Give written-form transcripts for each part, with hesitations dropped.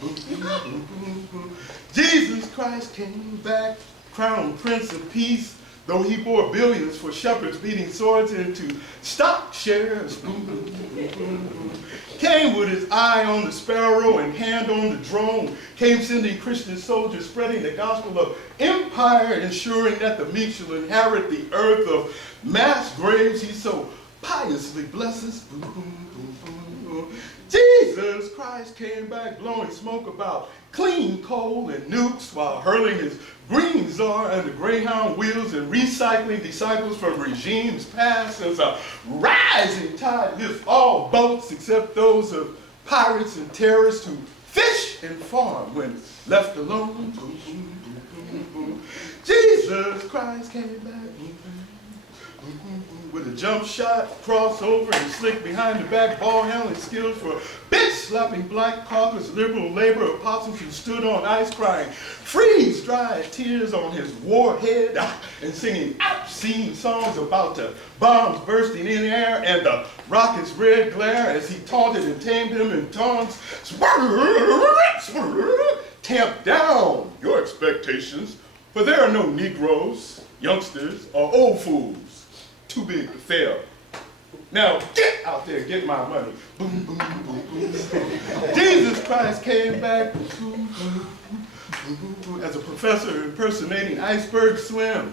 Boom, boom, boom, boom, boom. Jesus Christ came back, crowned Prince of Peace, though he bore billions for shepherds beating swords into stock shares. Boom, boom, boom, boom, boom. Came with his eye on the sparrow and hand on the drone. Came sending Christian soldiers spreading the gospel of empire, ensuring that the meek shall inherit the earth of mass graves. He so piously blesses. Boom, boom, boom, boom, boom. Jesus Christ came back blowing smoke about clean coal and nukes while hurling his green czar under greyhound wheels and recycling disciples from regimes past as a rising tide lifts all boats except those of pirates and terrorists who fish and farm when left alone. Boom, boom, boom, boom, boom. Jesus Christ came back. With a jump shot, crossover, and slick behind the back ball handling skills for bitch-slapping black caucus liberal labor apostles who stood on ice crying freeze-dried tears on his warhead and singing obscene songs about the bombs bursting in air and the rocket's red glare as he taunted and tamed him in tongues. Tamp down your expectations, for there are no Negroes, youngsters, or old fools too big to fail. Now get out there and get my money. Boom, boom, boom, boom. Jesus Christ came back boom, boom, boom, boom, as a professor impersonating iceberg swim.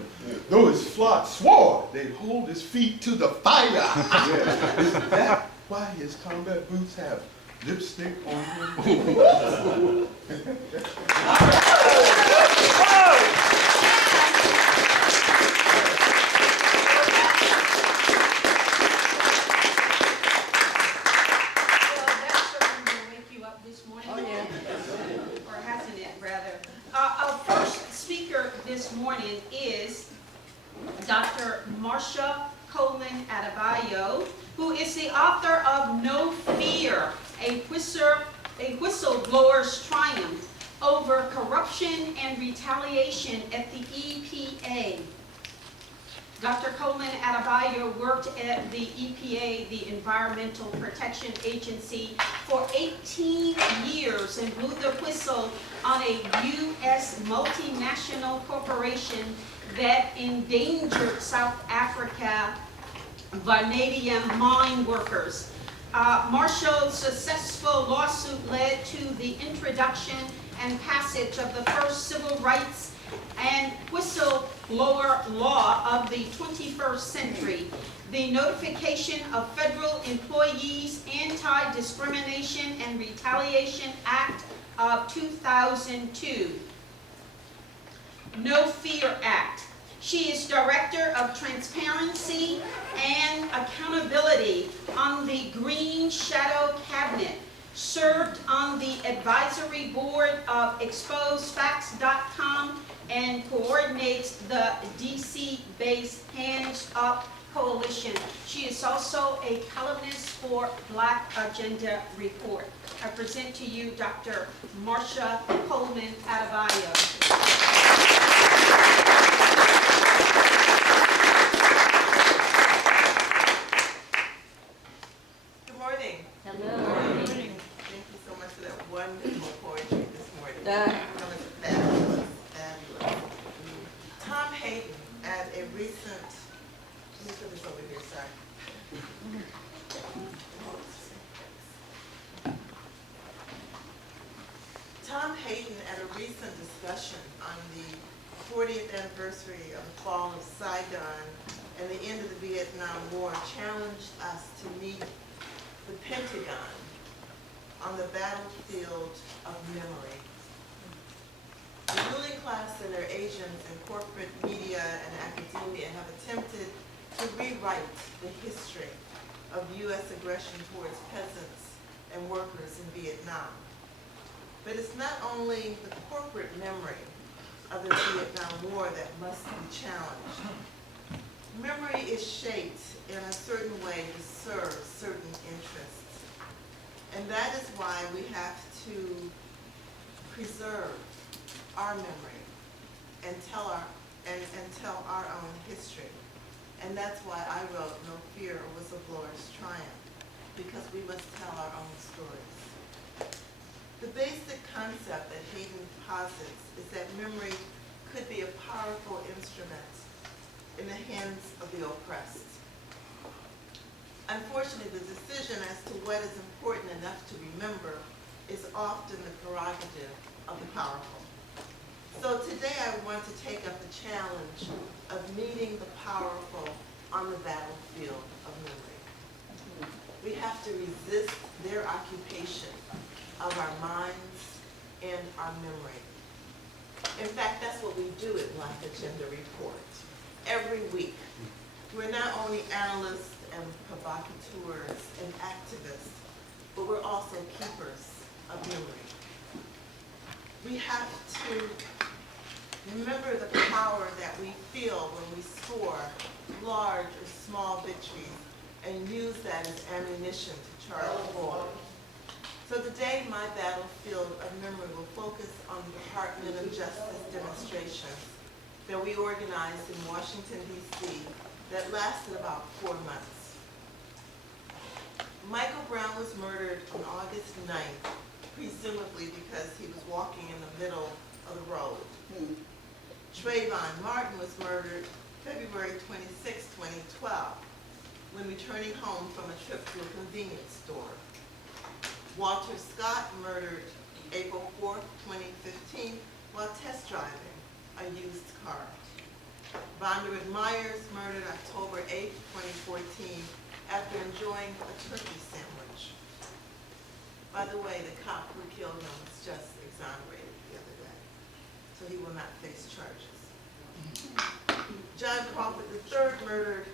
Though his flock swore they'd hold his feet to the fire. Is that why his combat boots have lipstick on them? This morning is Dr. Marsha Coleman-Adebayo, who is the author of No Fear, a whistleblower's triumph over corruption and retaliation at the EPA. Dr. Coleman-Adebayo worked at the EPA, the Environmental Protection Agency, for 18 years and blew the whistle on a U.S. multinational corporation that endangered South Africa vanadium mine workers. Marshall's successful lawsuit led to the introduction and passage of the first civil rights and whistleblower law of the 21st century, the Notification of Federal Employees Anti-Discrimination and Retaliation Act of 2002, No Fear Act. She is Director of Transparency and Accountability on the Green Shadow Cabinet, served on the advisory board of ExposeFacts.com, and coordinates the DC-based Hands Up Coalition. She is also a columnist for Black Agenda Report. I present to you Dr. Marsha Coleman-Adebayo. Good morning. Hello. Good morning. Thank you so much for that wonderful poetry this morning. That was fabulous, fabulous. Tom Hayden, at a recent, let me put this over here, sorry. Tom Hayden, at a recent discussion on the 40th anniversary of the fall of Saigon and the end of the Vietnam War, challenged us to meet the Pentagon on the battlefield of memory. The ruling class and their agents in corporate media and academia have attempted to rewrite the history of U.S. aggression towards peasants and workers in Vietnam. But it's not only the corporate memory of the Vietnam War that must be challenged. Memory is shaped in a certain way to serve certain interests. And that is why we have to preserve our memory and tell our own history. And that's why I wrote No Fear, a Whistleblower's Triumph, because we must tell our own stories. The basic concept that Hayden posits is that memory could be a powerful instrument in the hands of the oppressed. Unfortunately, the decision as to what is important enough to remember is often the prerogative of the powerful. So today I want to take up the challenge of meeting the powerful on the battlefield of memory. We have to resist their occupation of our minds and our memory. In fact, that's what we do at Black Agenda Report. Every week, we're not only analysts and provocateurs and activists, but we're also keepers of memory. We have to remember the power that we feel when we score large or small victories and use that as ammunition to charge forward. So today, my battlefield of memory will focus on the Department of Justice demonstrations that we organized in Washington, D.C. that lasted about 4 months. Michael Brown was murdered on August 9th, presumably because he was walking in the middle of the road. Trayvon Martin was murdered February 26, 2012, when returning home from a trip to a convenience store. Walter Scott murdered April 4, 2015, while test driving a used car. Vonderud Myers murdered October 8, 2014, after enjoying a turkey sandwich. By the way, the cop who killed him was just exonerated the other day, so he will not face charges. John Crawford III murdered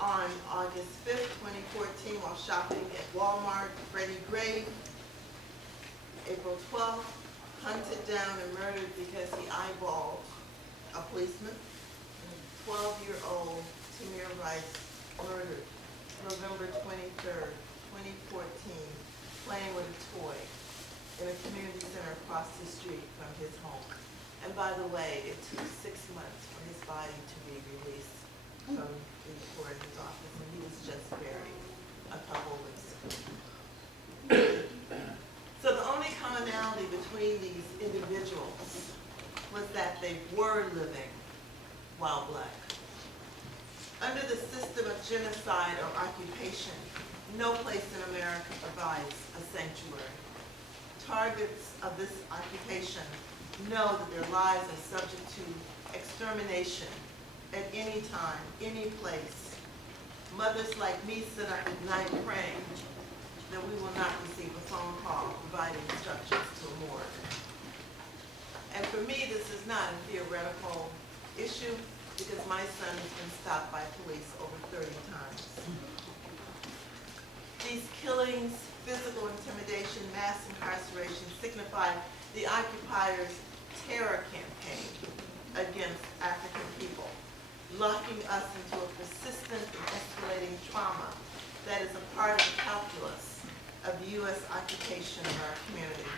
on August 5th, 2014, while shopping at Walmart. Freddie Gray, April 12th, hunted down and murdered because he eyeballed a policeman. 12-year-old Tamir Rice murdered November 23rd, 2014, playing with a toy in a community center across the street from his home. And by the way, it took 6 months for his body to be released from the coroner's office, and he was just buried a couple of weeks ago. So the only commonality between these individuals was that they were living while Black. Under the system of genocide or occupation, no place in America provides a sanctuary. Targets of this occupation know that their lives are subject to extermination at any time, any place. Mothers like me sit up at night praying that we will not receive a phone call providing instructions to a morgue. And for me, this is not a theoretical issue because my son has been stopped by police over 30 times. These killings, physical intimidation, mass incarceration signify the occupiers' terror campaign against African people, locking us into a persistent and escalating trauma that is a part of the calculus of the U.S. occupation of our community,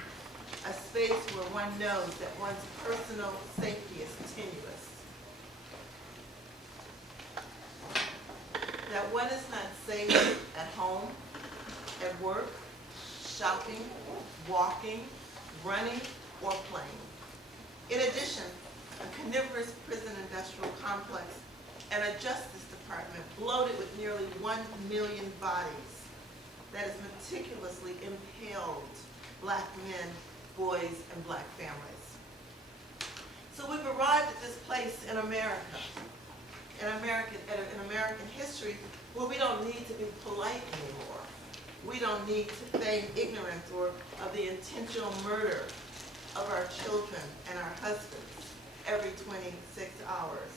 a space where one knows that one's personal safety is tenuous, that one is not safe at home, at work, shopping, walking, running, or playing. In addition, a carnivorous prison industrial complex and a Justice Department bloated with nearly 1 million bodies that has meticulously impaled Black men, boys, and Black families. So we've arrived at this place in America, in American history, where we don't need to be polite anymore. We don't need to feign ignorance or of the intentional murder of our children and our husbands every 26 hours.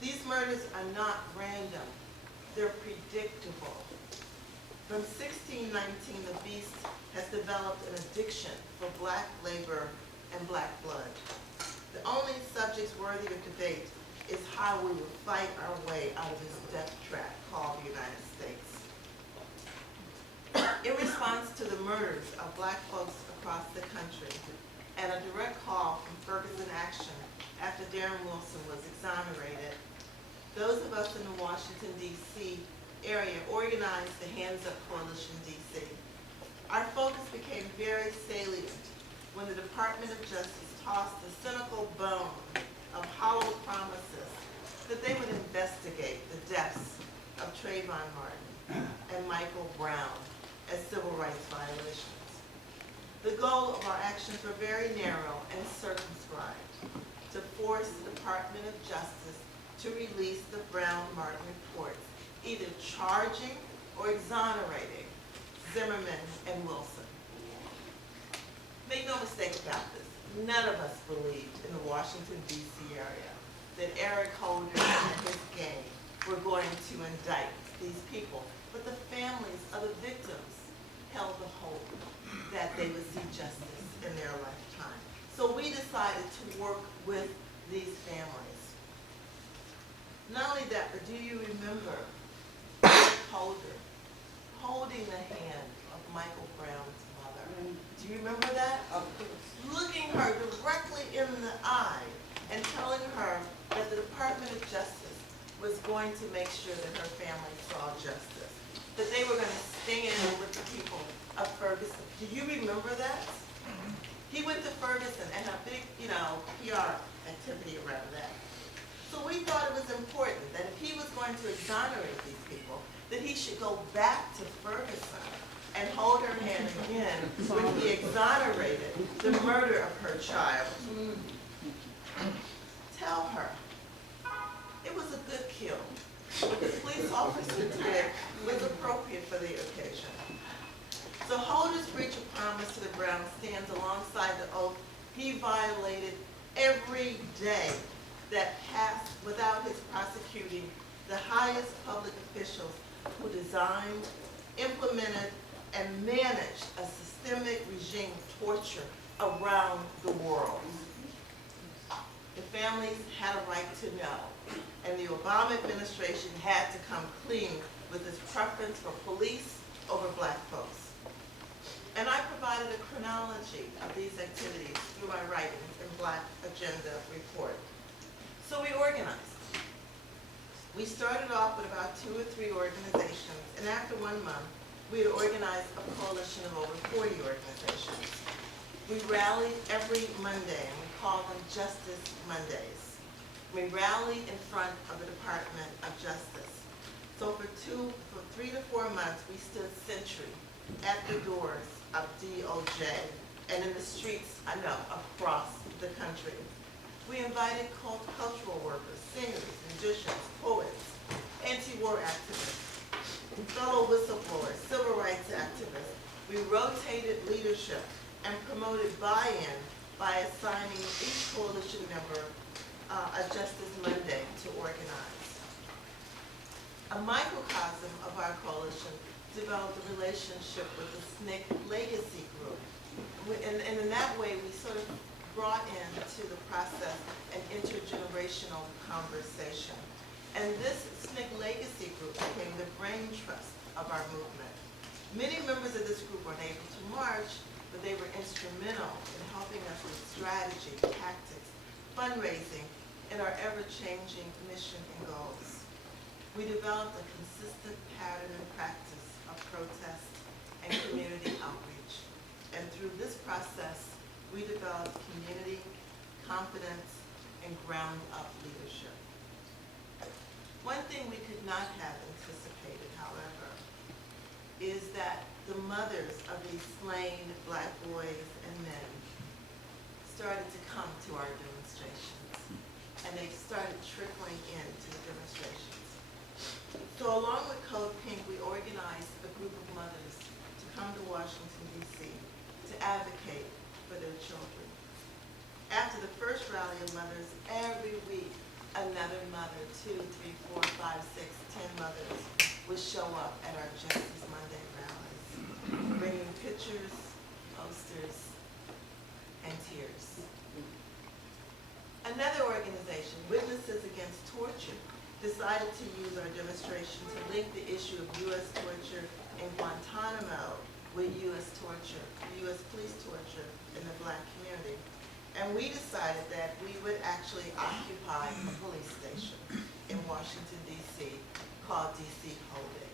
These murders are not random, they're predictable. From 1619, the beast has developed an addiction for Black labor and Black blood. The only subjects worthy of debate is how we will fight our way out of this death trap called the United States. In response to the murders of Black folks across the country and a direct call from Ferguson Action after Darren Wilson was exonerated, those of us in the Washington, D.C. area organized the Hands Up Coalition D.C. Our focus became very salient when the Department of Justice tossed the cynical bone of hollow promises that they would investigate the deaths of Trayvon Martin and Michael Brown as civil rights violations. The goal of our actions were very narrow and circumscribed: to force the Department of Justice to release the Brown-Martin reports, either charging or exonerating Zimmerman and Wilson. Make no mistake about this, none of us believed in the Washington, D.C. area that Eric Holder and his gang were going to indict these people, but the families of the victims held the hope that they would see justice in their lifetime. So we decided to work with these families. Not only that, but do you remember Eric Holder holding the hand of Michael Brown's mother? Do you remember that? Looking her directly in the eye and telling her that the Department of Justice was going to make sure that her family saw justice, that they were going to stand with the people of Ferguson. Do you remember that? He went to Ferguson and a big, PR activity around that. So we thought it was important that if he was going to exonerate these people, that he should go back to Ferguson and hold her hand again when he exonerated the murder of her child. Tell her it was a good kill. What the police officer did was appropriate for the occasion. So Holder's breach of promise to the Browns stands alongside the oath he violated every day that passed without his prosecuting the highest public officials who designed, implemented, and managed a systemic regime of torture around the world. The families had a right to know, and the Obama administration had to come clean with its preference for police over black folks. And I provided a chronology of these activities through my writings in Black Agenda Report. So we organized. We started off with about 2 or 3 organizations, and after 1 month, we had organized a coalition of over 40 organizations. We rallied every Monday, and we called them Justice Mondays. We rallied in front of the Department of Justice. So for 3 to 4 months, we stood sentry at the doors of DOJ and in the streets, across the country. We invited cultural workers, singers, musicians, poets, anti-war activists, fellow whistleblowers, civil rights activists. We rotated leadership and promoted buy-in by assigning each coalition member a Justice Monday to organize. A microcosm of our coalition developed a relationship with the SNCC Legacy Group. And in that way, we sort of brought into the process an intergenerational conversation. And this SNCC Legacy Group became the brain trust of our movement. Many members of this group weren't able to march, but they were instrumental in helping us with strategy, tactics, fundraising, and our ever-changing mission and goals. We developed a consistent pattern and practice of protest and community outreach. And through this process, we developed community, confidence, and ground-up leadership. One thing we could not have anticipated, however, is that the mothers of these slain black boys and men started to come to our demonstrations, and they started trickling into the demonstrations. So along with Code Pink, we organized a group of mothers to come to Washington, D.C. to advocate for their children. After the first rally of mothers, every week, another mother, 2, 3, 4, 5, 6, 10 mothers would show up at our Justice Monday rallies, bringing pictures, posters, and tears. Another organization, Witnesses Against Torture, decided to use our demonstration to link the issue of U.S. torture in Guantanamo with U.S. torture, U.S. police torture in the black community. And we decided that we would actually occupy a police station in Washington, D.C. called D.C. Holding.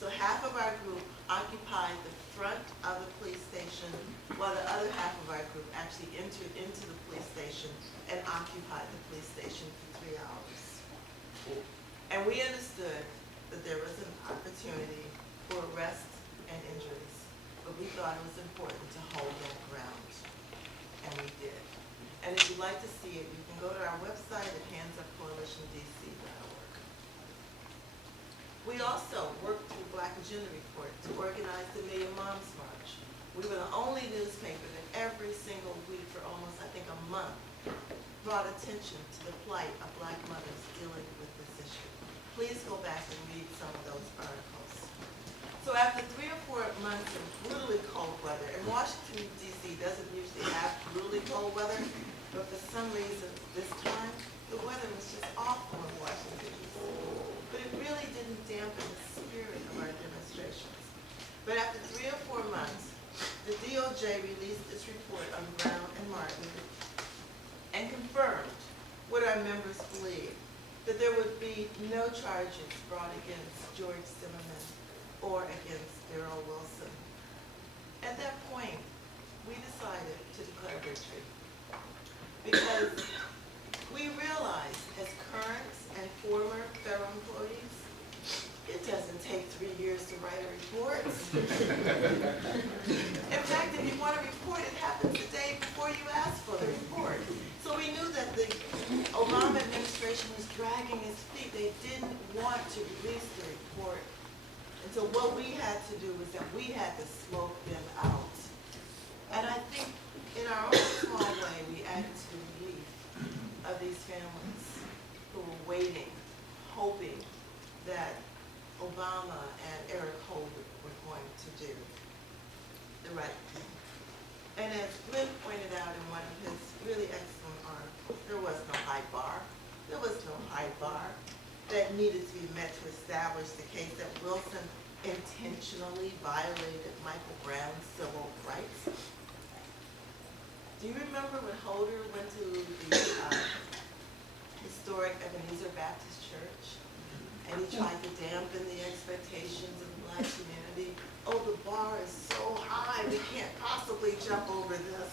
So half of our group occupied the front of the police station, while the other half of our group actually entered into the police station and occupied the police station for 3 hours. And we understood that there was an opportunity for arrests and injuries, but we thought it was important to hold that ground, and we did. And if you'd like to see it, you can go to our website at handsupcoalitiondc.org. We also worked through Black Agenda Report to organize the Million Moms March. We were the only newspaper that every single week for almost, I think, a month, brought attention to the plight of Black mothers dealing with this issue. Please go back and read some of those articles. So after 3 or 4 months of brutally cold weather, and Washington, D.C. doesn't usually have brutally cold weather, but for some reason this time, the weather was just awful in Washington, D.C. But it really didn't dampen the spirit of our demonstrations. But after 3 or 4 months, the DOJ released its report on Brown and Martin and confirmed what our members believed, that there would be no charges brought against George Zimmerman or against Darrell Wilson. At that point, we decided to declare victory because we realized as current and former federal employees, it doesn't take 3 years to write a report. In fact, if you want a report, it happens the day before you ask for the report. So we knew that the Obama administration was dragging its feet. They didn't want to release the report. And so what we had to do was that we had to smoke them out. And I think in our own small way, we added to the relief of these families who were waiting, hoping that Obama and Eric Holder were going to do the right thing. And as Glen pointed out in one of his really excellent articles, there was no high bar. There was no high bar that needed to be met to establish the case that Wilson intentionally violated Michael Brown's civil rights. Do you remember when Holder went to the historic Ebenezer Baptist Church? And he tried to dampen the expectations of the Black community. Oh, the bar is so high, we can't possibly jump over this.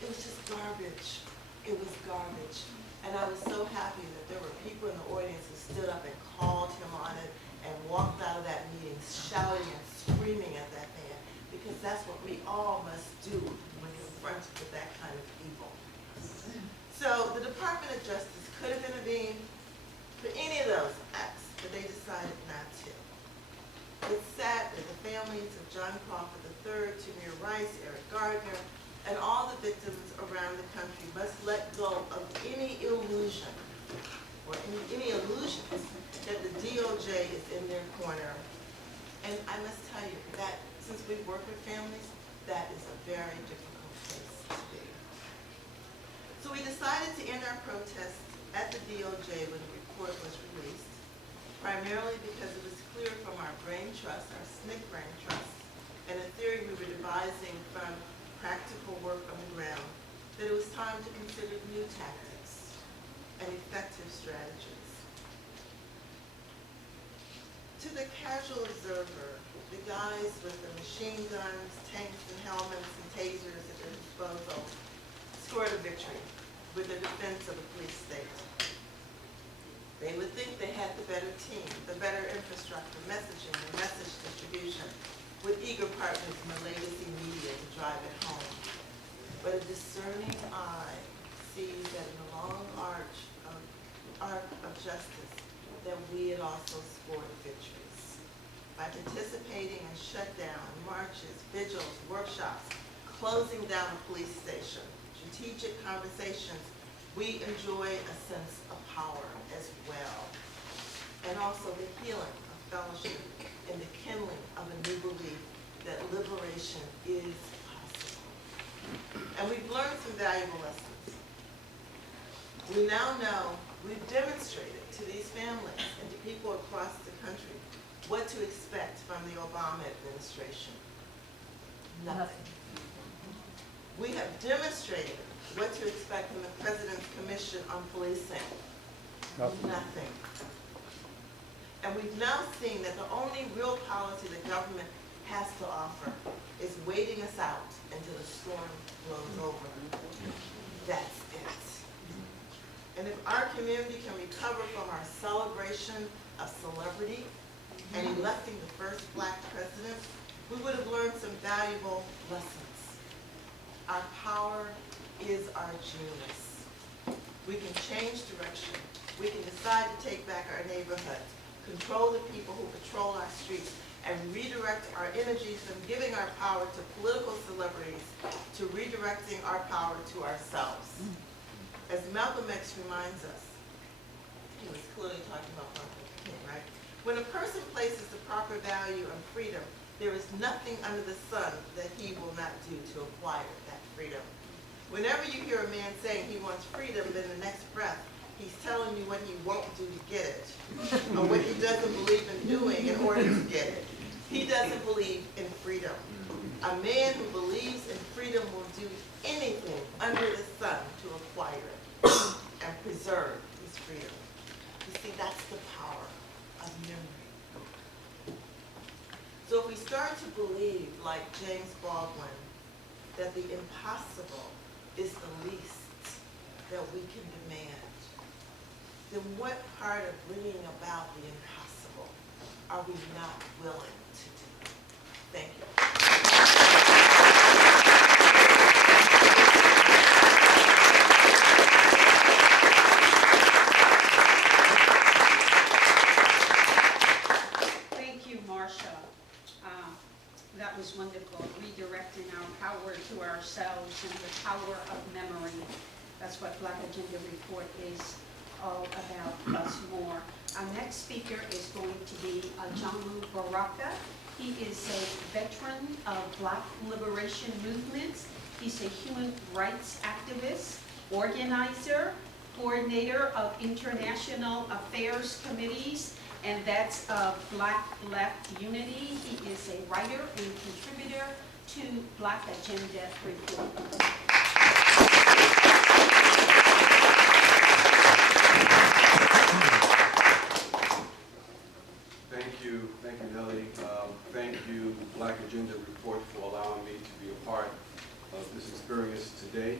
It was just garbage. It was garbage. And I was so happy that there were people in the audience who stood up and called him on it and walked out of that meeting shouting and screaming at that man, because that's what we all must do when confronted with that kind of evil. So the Department of Justice could have intervened for any of those acts, but they decided not to. It's sad that the families of John Crawford III, Tamir Rice, Eric Gardner, and all the victims around the country must let go of any illusion or any illusions that the DOJ is in their corner. And I must tell you that since we work with families, that is a very difficult place to be. So we decided to end our protests at the DOJ when the report was released, primarily because it was clear from our brain trust, our SNCC brain trust, and a theory we were devising from practical work on the ground, that it was time to consider new tactics and effective strategies. To the casual observer, the guys with the machine guns, tanks, and helmets and tasers at their disposal scored a victory with the defense of the police state. They would think they had the better team, the better infrastructure, messaging, and message distribution, with eager partners in the legacy media to drive it home. But a discerning eye sees that in the long arc of justice, that we had also scored victories. By participating in shutdown, marches, vigils, workshops, closing down a police station, strategic conversations, we enjoy a sense of power as well. And also the healing of fellowship and the kindling of a new belief that liberation is possible. And we've learned some valuable lessons. We now know, we've demonstrated to these families and to people across the country what to expect from the Obama administration. Nothing. We have demonstrated what to expect from the President's Commission on Policing. Nothing. And we've now seen that the only real policy the government has to offer is waiting us out until the storm blows over. That's it. And if our community can recover from our celebration of celebrity and electing the first Black president, we would have learned some valuable lessons. Our power is our genius. We can change direction. We can decide to take back our neighborhood, control the people who patrol our streets, and redirect our energies from giving our power to political celebrities to redirecting our power to ourselves. As Malcolm X reminds us, he was clearly talking about Martin Luther King, right? When a person places the proper value on freedom, there is nothing under the sun that he will not do to acquire that freedom. Whenever you hear a man saying he wants freedom, then the next breath, he's telling you what he won't do to get it, or what he doesn't believe in doing in order to get it. He doesn't believe in freedom. A man who believes in freedom will do anything under the sun to acquire it and preserve his freedom. You see, that's the power of memory. So if we start to believe, like James Baldwin, that the impossible is the least that we can demand, then what part of bringing about the impossible are we not willing to do? Thank you. Thank you, Marsha. That was wonderful, redirecting our power to ourselves and the power of memory. That's what Black Agenda Report is all about, plus more. Our next speaker is going to be Ajamu Baraka. He is a veteran of Black liberation movements. He's a human rights activist, organizer, coordinator of international affairs committees, and that's Black Left Unity. He is a writer and contributor to Black Agenda Report. Thank you, Nellie. Thank you, Black Agenda Report, for allowing me to be a part of this experience today.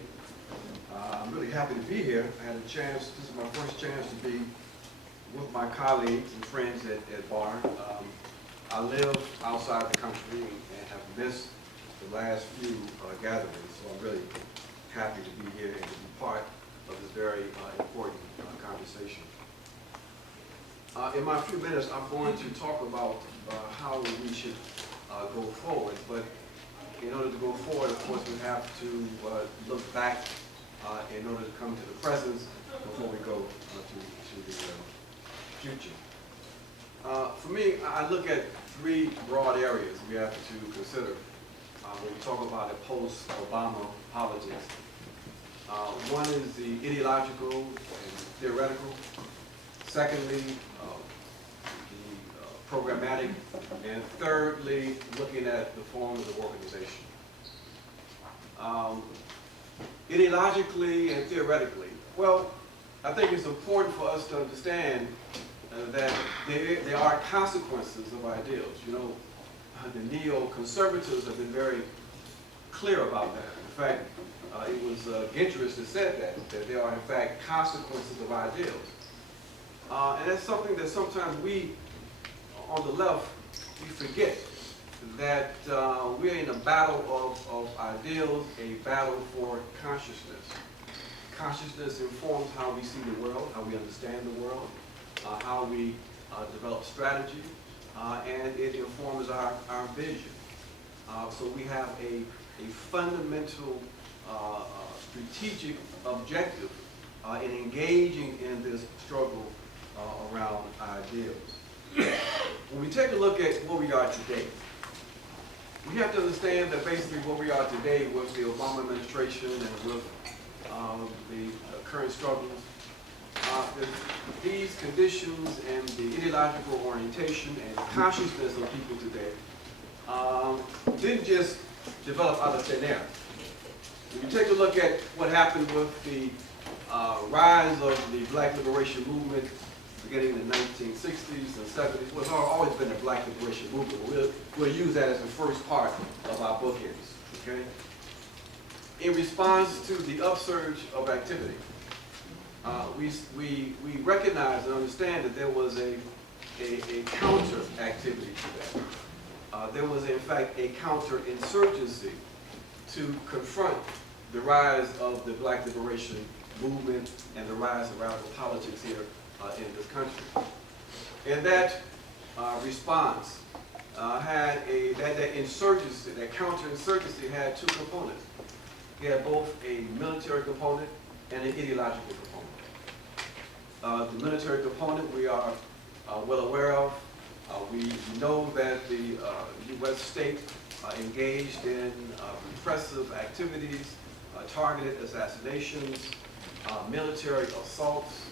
I'm really happy to be here. I had a chance, this is my first chance to be with my colleagues and friends at BAR. I live outside the country and have missed the last few gatherings, so I'm really happy to be here and to be part of this very important conversation. In my few minutes, I'm going to talk about how we should go forward, but in order to go forward, of course, we have to look back in order to come to the present before we go to the future. For me, I look at three broad areas we have to consider when we talk about a post-Obama politics. One is the ideological and theoretical. Secondly, the programmatic. And thirdly, looking at the forms of organization. Ideologically and theoretically, well, I think it's important for us to understand that there are consequences of ideals. You know, the neoconservatives have been very clear about that. In fact, it was Ginterest that said that there are in fact consequences of ideals. And that's something that sometimes we, on the left, we forget that we're in a battle of ideals, a battle for consciousness. Consciousness informs how we see the world, how we understand the world, how we develop strategy, and it informs our vision. So we have a fundamental strategic objective in engaging in this struggle around ideals. When we take a look at where we are today, we have to understand that basically where we are today with the Obama administration and with the current struggles, these conditions and the ideological orientation and consciousness of people today didn't just develop out of thin air. When you take a look at what happened with the rise of the Black liberation movement, beginning in the 1960s and 70s. Well, it's always been a black liberation movement. We'll use that as the first part of our bookends, okay? In response to the upsurge of activity, we recognize and understand that there was a counter activity to that. There was, in fact, a counter-insurgency to confront the rise of the black liberation movement and the rise of radical politics here in this country. And that response had that insurgency, that counter-insurgency had two components. It had both a military component and an ideological component. The military component we are well aware of. We know that the U.S. state engaged in repressive activities, targeted assassinations, military assaults,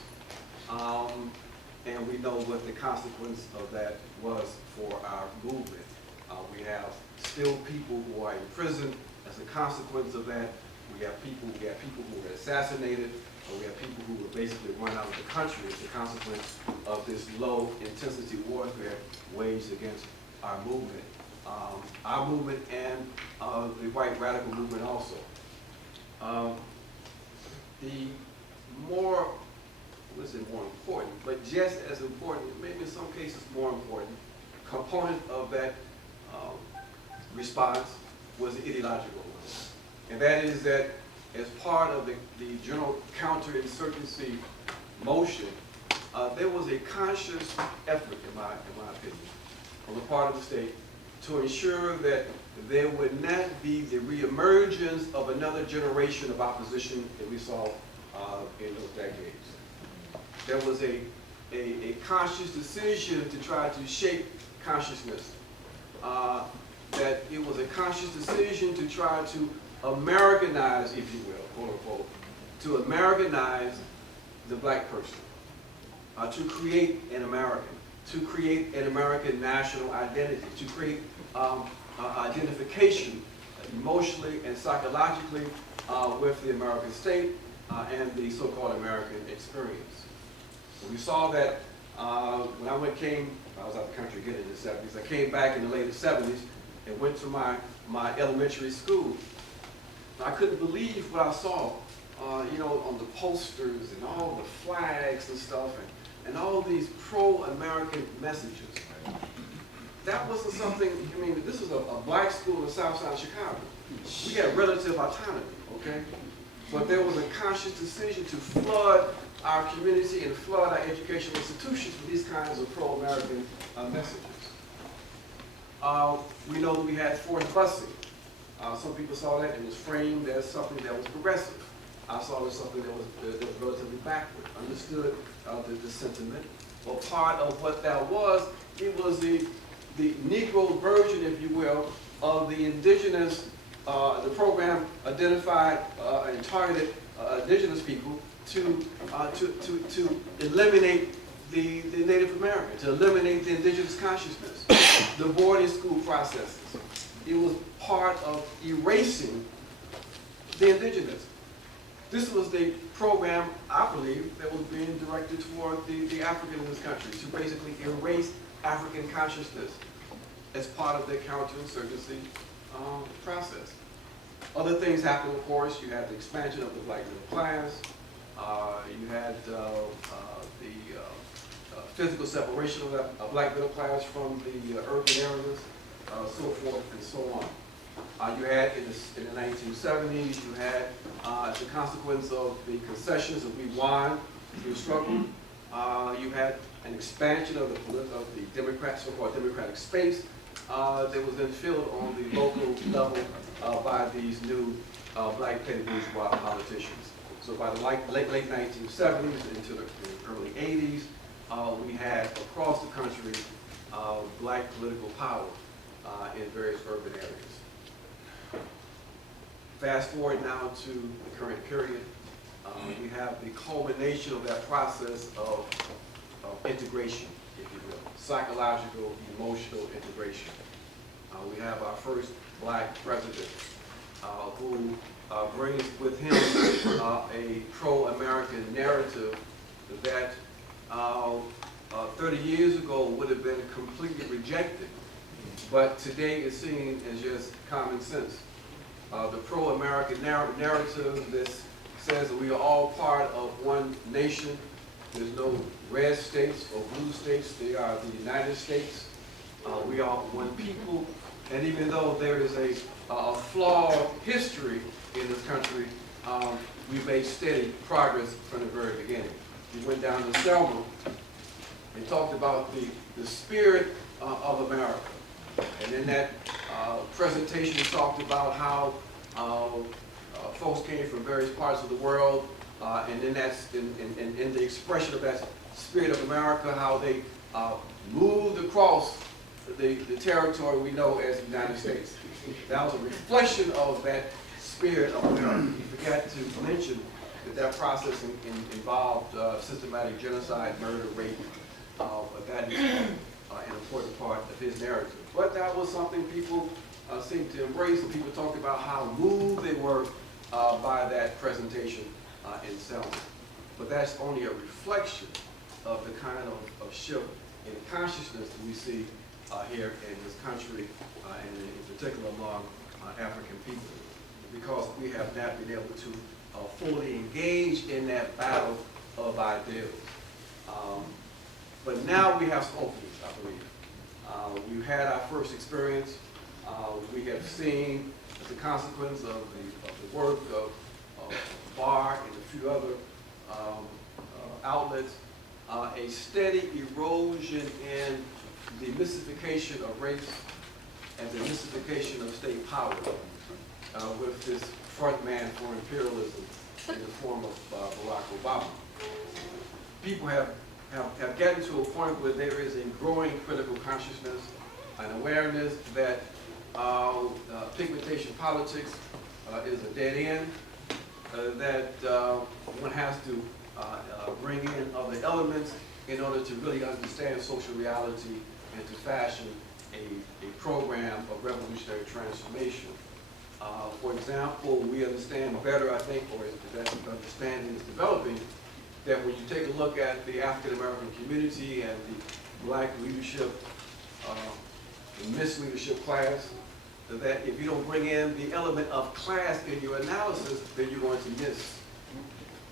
and we know what the consequence of that was for our movement. We have still people who are in prison as a consequence of that. We have people who were assassinated. We have people who were basically run out of the country as a consequence of this low-intensity warfare waged against our movement and the white radical movement also. The more, let's say more important, but just as important, maybe in some cases more important, component of that response was the ideological one. And that is that as part of the general counterinsurgency motion, there was a conscious effort, in my opinion, on the part of the state to ensure that there would not be the reemergence of another generation of opposition that we saw in those decades. There was a conscious decision to try to shape consciousness. That it was a conscious decision to try to Americanize, if you will, quote unquote, to Americanize the black person, to create an American, to create an American national identity, to create identification emotionally and psychologically with the American state and the so-called American experience. And we saw that when I was out the country again in the 70s. I came back in the late 70s and went to my elementary school. I couldn't believe what I saw, on the posters and all the flags and stuff, and all these pro-American messages. That wasn't something, this is a black school in the south side of Chicago. We had relative autonomy, okay? But there was a conscious decision to flood our community and flood our educational institutions with these kinds of pro-American messages. We know that we had forced busing. Some people saw that and it was framed as something that was progressive. I saw it as something that was relatively backward, understood the sentiment. Well, part of what that was, it was the Negro version, if you will, of the indigenous, the program identified and targeted indigenous people to eliminate the Native American, to eliminate the indigenous consciousness, the boarding school processes. It was part of erasing the indigenous. This was the program, I believe, that was being directed toward the African in this country, to basically erase African consciousness as part of the counterinsurgency process. Other things happened, of course. You had the expansion of the black middle class. You had the physical separation of black middle class from the urban areas, so forth and so on. You had in the 1970s, you had as a consequence of the concessions that we won through struggle, you had an expansion of the Democrat, so-called democratic space that was then filled on the local level by these new black petty bourgeois politicians. So by the late 1970s into the early 80s, we had across the country black political power in various urban areas. Fast forward now to the current period, we have the culmination of that process of integration, if you will, psychological, emotional integration. We have our first black president who brings with him a pro-American narrative that 30 years ago would have been completely rejected, but today is seen as just common sense. The pro-American narrative that says that we are all part of one nation. There's no red states or blue states. They are the United States. We are one people. And even though there is a flawed history in this country, we've made steady progress from the very beginning. We went down to Selma and talked about the spirit of America. And in that presentation, we talked about how folks came from various parts of the world, and in the expression of that spirit of America, how they moved across the territory we know as the United States. That was a reflection of that spirit of America. We forgot to mention that process involved systematic genocide, murder, rape, but that is an important part of his narrative. But that was something people seemed to embrace, and people talked about how moved they were by that presentation in Selma. But that's only a reflection of the kind of shift in consciousness that we see here in this country, and in particular among African people, because we have not been able to fully engage in that battle of ideals. But now we have some openings, I believe. We've had our first experience. We have seen, as a consequence of the work of BAR and a few other outlets, a steady erosion in the mystification of race and the mystification of state power with this front man for imperialism in the form of Barack Obama. People have gotten to a point where there is a growing critical consciousness, an awareness that pigmentation politics is a dead end, that one has to bring in other elements in order to really understand social reality and to fashion a program of revolutionary transformation. For example, we understand better, I think, or that understanding is developing, that when you take a look at the African American community and the black leadership, the mixed leadership class, that if you don't bring in the element of class in your analysis, then you're going to miss.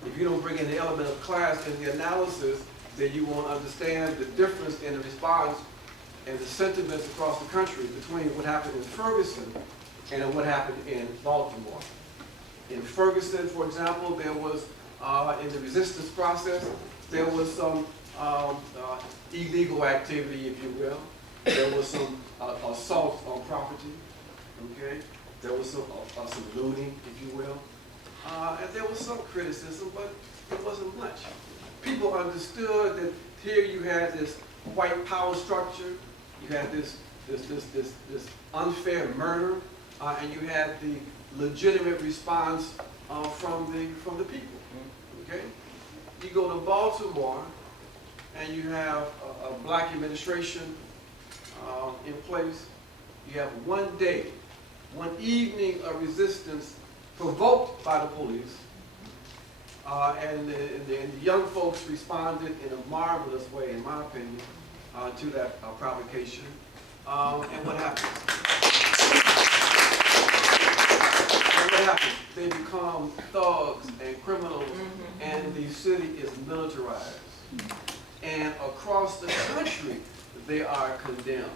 If you don't bring in the element of class in the analysis, then you won't understand the difference in the response and the sentiments across the country between what happened in Ferguson and what happened in Baltimore. In Ferguson, for example, there was, in the resistance process, there was some illegal activity, if you will. There was some assault on property, okay? There was some looting, if you will. And there was some criticism, but it wasn't much. People understood that here you had this white power structure, you had this unfair murder, and you had the legitimate response from the people. Okay? You go to Baltimore, and you have a black administration in place. You have one day, one evening of resistance provoked by the police, and the young folks responded in a marvelous way, in my opinion, to that provocation. And what happened? They become thugs and criminals, and the city is militarized. And across the country, they are condemned.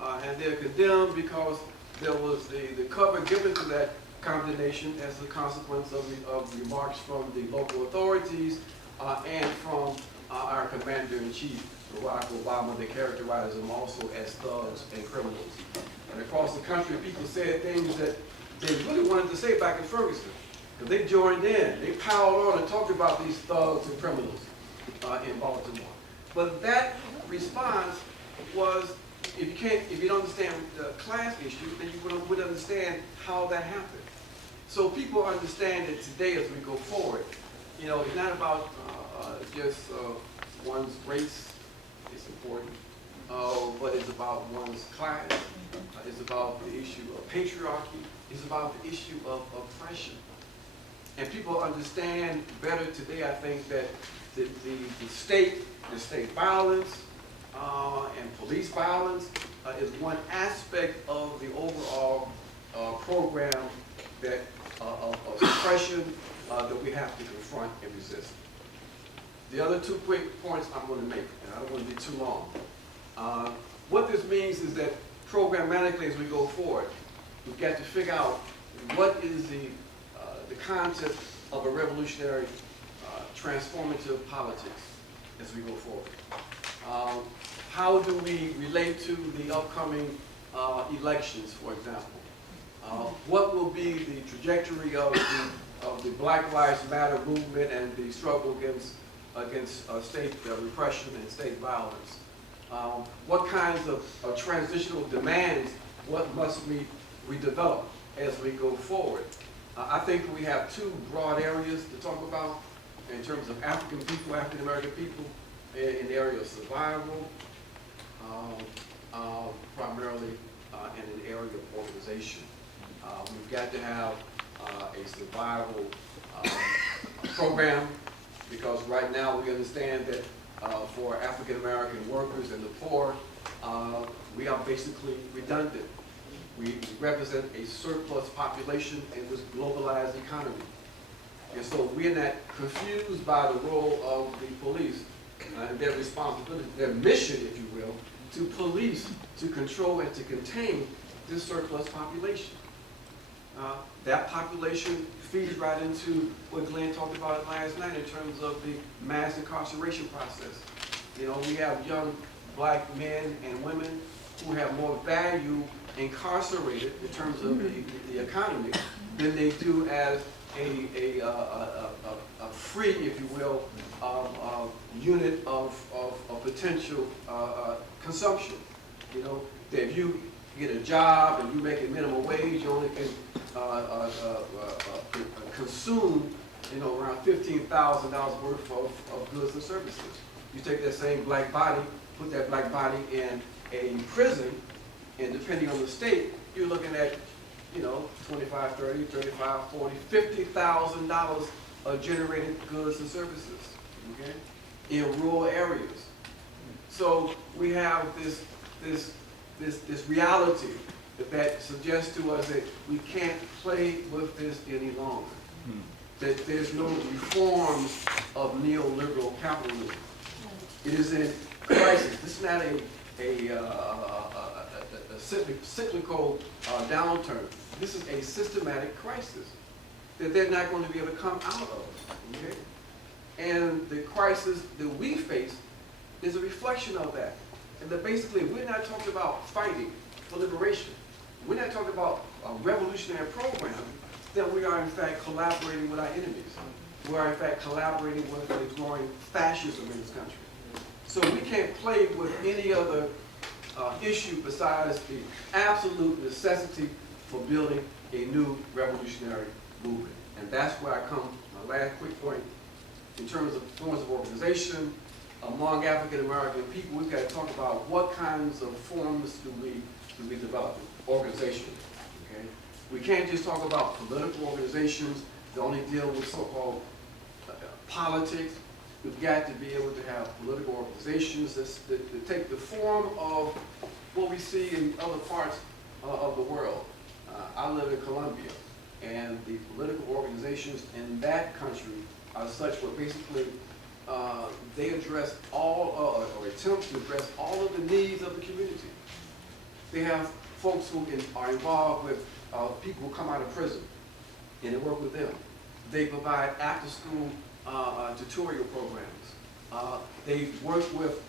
And they're condemned because there was the cover given to that condemnation as a consequence of remarks from the local authorities and from our commander-in-chief, Barack Obama. They characterized them also as thugs and criminals. And across the country, people said things that they really wanted to say back in Ferguson, because they joined in. They piled on and talked about these thugs and criminals in Baltimore. But that response was, if you don't understand the class issue, then you wouldn't understand how that happened. So people understand that today as we go forward, you know, it's not about just one's race, it's important, but it's about one's class. It's about the issue of patriarchy. It's about the issue of oppression. And people understand better today, I think, that the state violence and police violence is one aspect of the overall program that of suppression that we have to confront and resist. The other two quick points I'm going to make, and I don't want to be too long. What this means is that programmatically as we go forward, we've got to figure out what is the concept of a revolutionary transformative politics as we go forward. How do we relate to the upcoming elections, for example? What will be the trajectory of the Black Lives Matter movement and the struggle against state repression and state violence? What kinds of transitional demands, what must we develop as we go forward? I think we have two broad areas to talk about in terms of African people, African American people, in the area of survival, primarily in the area of organization. We've got to have a survival program, because right now we understand that for African American workers and the poor, we are basically redundant. We represent a surplus population in this globalized economy. And so we're not confused by the role of the police and their responsibility, their mission, if you will, to police, to control and to contain this surplus population. That population feeds right into what Glen talked about last night in terms of the mass incarceration process. You know, we have young black men and women who have more value incarcerated in terms of the economy than they do as a free, if you will, unit of potential consumption. You know, that if you get a job and you make a minimum wage, you only can consume, you know, around $15,000 worth of goods and services. You take that same black body, put that black body in a prison, and depending on the state, you're looking at, you know, $25, $30, $35, $40, $50,000 of generated goods and services, okay, in rural areas. So we have this reality that suggests to us that we can't play with this any longer. That there's no reforms of neoliberal capitalism. It is in crisis. This is not a cyclical downturn. This is a systematic crisis that they're not going to be able to come out of. Okay? And the crisis that we face is a reflection of that. And that basically we're not talking about fighting for liberation. We're not talking about a revolutionary program, that we are in fact collaborating with our enemies. We are in fact collaborating with the growing fascism in this country. So we can't play with any other issue besides the absolute necessity for building a new revolutionary movement. And that's where I come, my last quick point, in terms of forms of organization among African American people. We've got to talk about what kinds of forms do we develop, organization. Okay? We can't just talk about political organizations that only deal with so-called politics. We've got to be able to have political organizations that take the form of what we see in other parts of the world. I live in Colombia, and the political organizations in that country are such where basically they address all, or attempt to address all of the needs of the community. They have folks who are involved with people who come out of prison, and they work with them. They provide after-school tutorial programs. They work with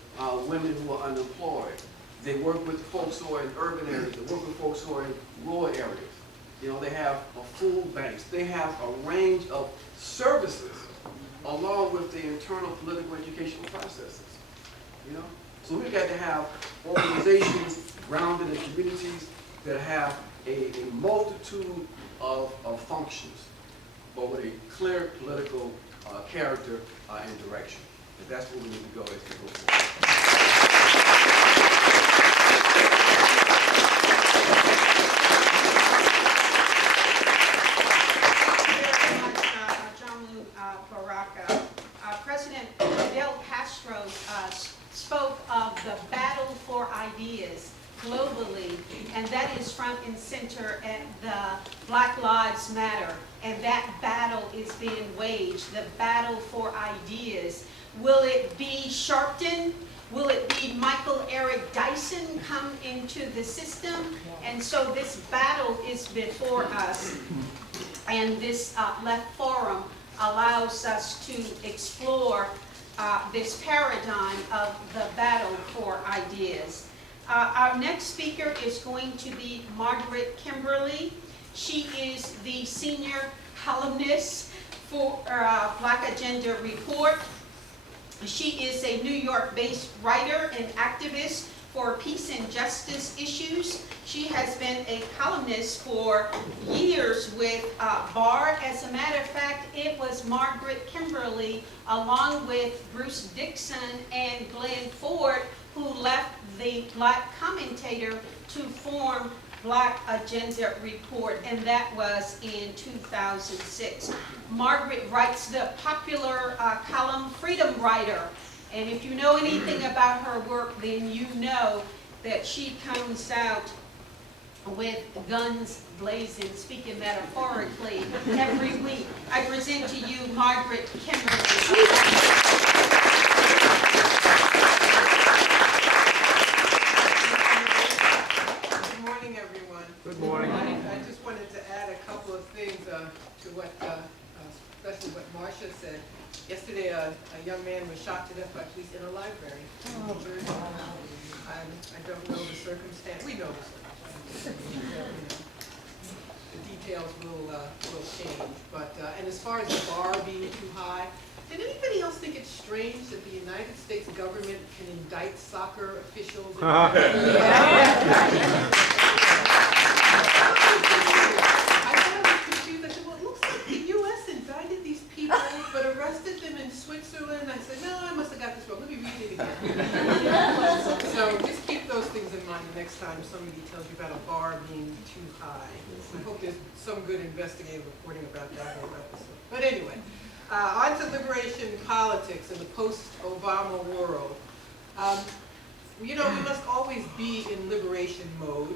women who are unemployed. They work with folks who are in urban areas. They work with folks who are in rural areas. You know, they have food banks. They have a range of services along with the internal political educational processes. You know, so we've got to have organizations grounded in communities that have a multitude of functions, but with a clear political character and direction. And that's where we need to go as we go forward. that is front and center at the Black Lives Matter, and that battle is being waged, the battle for ideas. Will it be Sharpton? Will it be Michael Eric Dyson come into the system? And so this battle is before us, and this left forum allows us to explore this paradigm of the battle for ideas. Our next speaker is going to be Margaret Kimberly. She is the senior columnist for Black Agenda Report. She is a New York-based writer and activist for peace and justice issues. She has been a columnist for years with BAR. As a matter of fact, it was Margaret Kimberly, along with Bruce Dixon and Glen who left the Black Commentator to form Black Agenda Report, and that was in 2006. Margaret writes the popular column Freedom Writer, and if you know anything about her work, then you know that she comes out with guns blazing, speaking metaphorically, every week. I present to you Margaret Kimberly. Good morning. I just wanted to add a couple of things to what, especially what Marsha said. Yesterday, a young man was shot to death by police in a library in New Jersey. I don't know the circumstance. We know the circumstance. The details will change. But and as far as the bar being too high, did anybody else think it's strange that the United States government can indict soccer officials? I thought I was confused. I said, well, it looks like the U.S. indicted these people, but arrested them in Switzerland. I said, no, I must have got this wrong. Let me read it again. So just keep those things in mind the next time somebody tells you about a bar being too high. I hope there's some good investigative reporting about that whole episode. But anyway, on to liberation politics in the post-Obama world. You know, we must always be in liberation mode,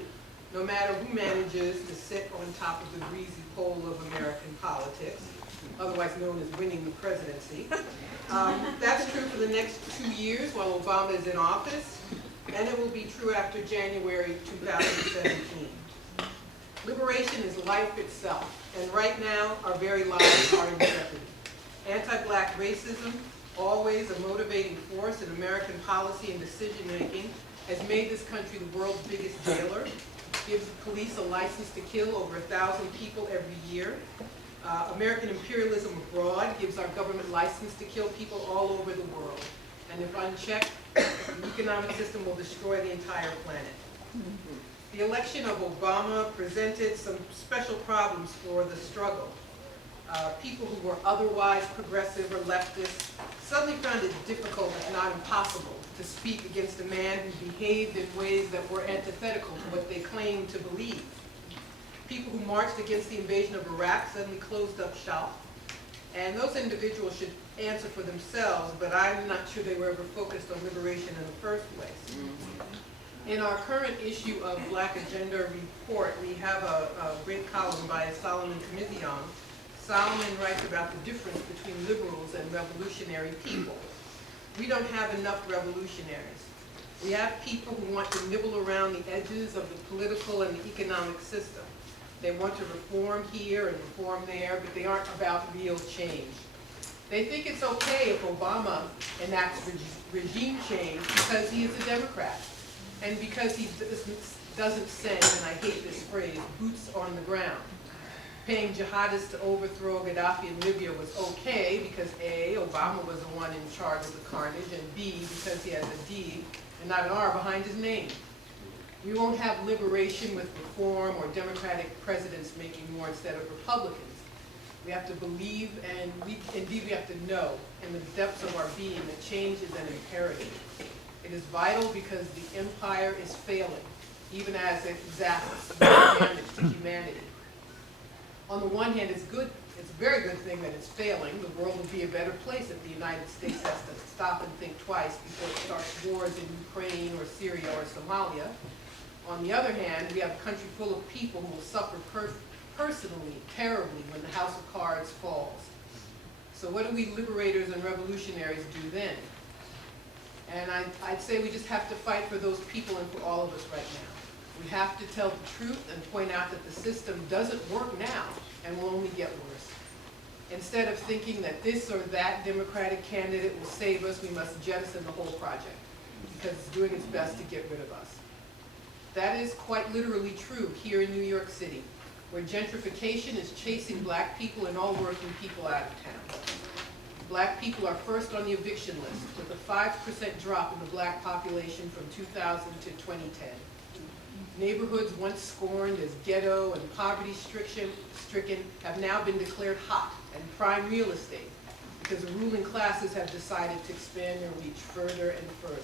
no matter who manages to sit on top of the greasy pole of American politics, otherwise known as winning the presidency. That's true for the next 2 years while Obama is in office, and it will be true after January 2017. Liberation is life itself, and right now our very lives are in jeopardy. Anti-black racism, always a motivating force in American policy and decision-making, has made this country the world's biggest jailer, gives the police a license to kill over 1,000 people every year. American imperialism abroad gives our government license to kill people all over the world. And if unchecked, the economic system will destroy the entire planet. The election of Obama presented some special problems for the struggle. People who were otherwise progressive or leftist suddenly found it difficult, if not impossible, to speak against a man who behaved in ways that were antithetical to what they claimed to believe. People who marched against the invasion of Iraq suddenly closed up shop. And those individuals should answer for themselves, but I'm not sure they were ever focused on liberation in the first place. In our current issue of Black Agenda Report, we have a great column by Solomon Kamizion. Solomon writes about the difference between liberals and revolutionary people. We don't have enough revolutionaries. We have people who want to nibble around the edges of the political and the economic system. They want to reform here and reform there, but they aren't about real change. They think it's okay if Obama enacts regime change because he is a Democrat and because he doesn't send, and I hate this phrase, boots on the ground. Paying jihadists to overthrow Gaddafi in Libya was okay because A, Obama was the one in charge of the carnage, and B, because he has a D and not an R behind his name. We won't have liberation with reform or Democratic presidents making more instead of Republicans. We have to believe, and indeed we have to know in the depths of our being that change is an imperative. It is vital because the empire is failing, even as it exacts damage to humanity. On the one hand, it's a very good thing that it's failing. The world will be a better place if the United States has to stop and think twice before it starts wars in Ukraine or Syria or Somalia. On the other hand, we have a country full of people who will suffer personally, terribly, when the house of cards falls. So what do we liberators and revolutionaries do then? And I'd say we just have to fight for those people and for all of us right now. We have to tell the truth and point out that the system doesn't work now and will only get worse. Instead of thinking that this or that Democratic candidate will save us, we must jettison the whole project because it's doing its best to get rid of us. That is quite literally true here in New York City, where gentrification is chasing black people and all working people out of town. Black people are first on the eviction list, with a 5% drop in the black population from 2000 to 2010. Neighborhoods once scorned as ghetto and poverty-stricken have now been declared hot and prime real estate because the ruling classes have decided to expand their reach further and further.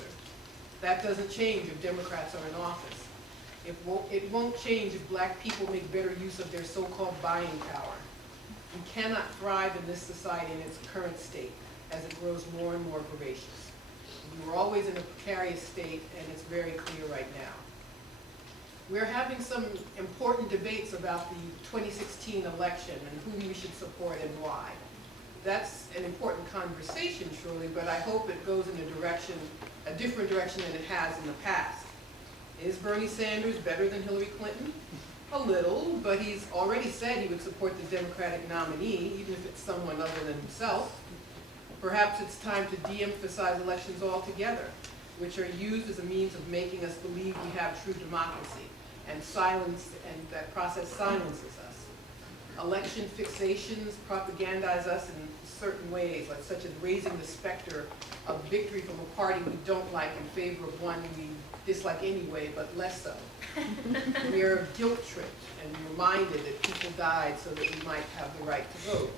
That doesn't change if Democrats are in office. It won't change if black people make better use of their so-called buying power. We cannot thrive in this society in its current state as it grows more and more voracious. We were always in a precarious state, and it's very clear right now. We're having some important debates about the 2016 election and whom we should support and why. That's an important conversation, surely, but I hope it goes in a different direction than it has in the past. Is Bernie Sanders better than Hillary Clinton? A little, but he's already said he would support the Democratic nominee, even if it's someone other than himself. Perhaps it's time to de-emphasize elections altogether, which are used as a means of making us believe we have true democracy, and that process silences us. Election fixations propagandize us in certain ways, such as raising the specter of victory from a party we don't like in favor of one we dislike anyway, but less so. We are guilt-tripped and reminded that people died so that we might have the right to vote.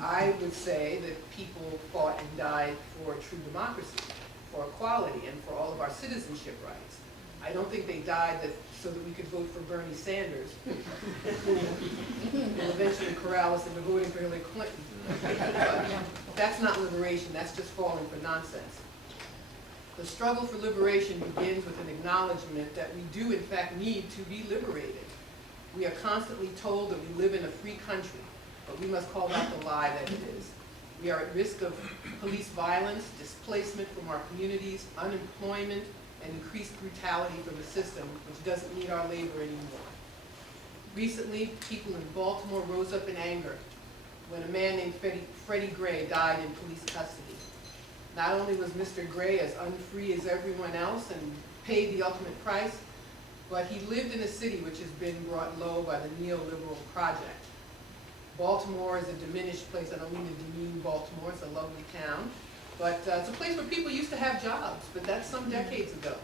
I would say that people fought and died for true democracy, for equality, and for all of our citizenship rights. I don't think they died so that we could vote for Bernie Sanders, who will eventually corral us into voting for Hillary Clinton. But that's not liberation, that's just falling for nonsense. The struggle for liberation begins with an acknowledgement that we do in fact need to be liberated. We are constantly told that we live in a free country, but we must call out the lie that it is. We are at risk of police violence, displacement from our communities, unemployment, and increased brutality from a system which doesn't need our labor anymore. Recently, people in Baltimore rose up in anger when a man named Freddie Gray died in police custody. Not only was Mr. Gray as unfree as everyone else and paid the ultimate price, but he lived in a city which has been brought low by the neoliberal project. Baltimore is a diminished place. I don't mean to demean Baltimore, it's a lovely town. But it's a place where people used to have jobs, but that's some decades ago.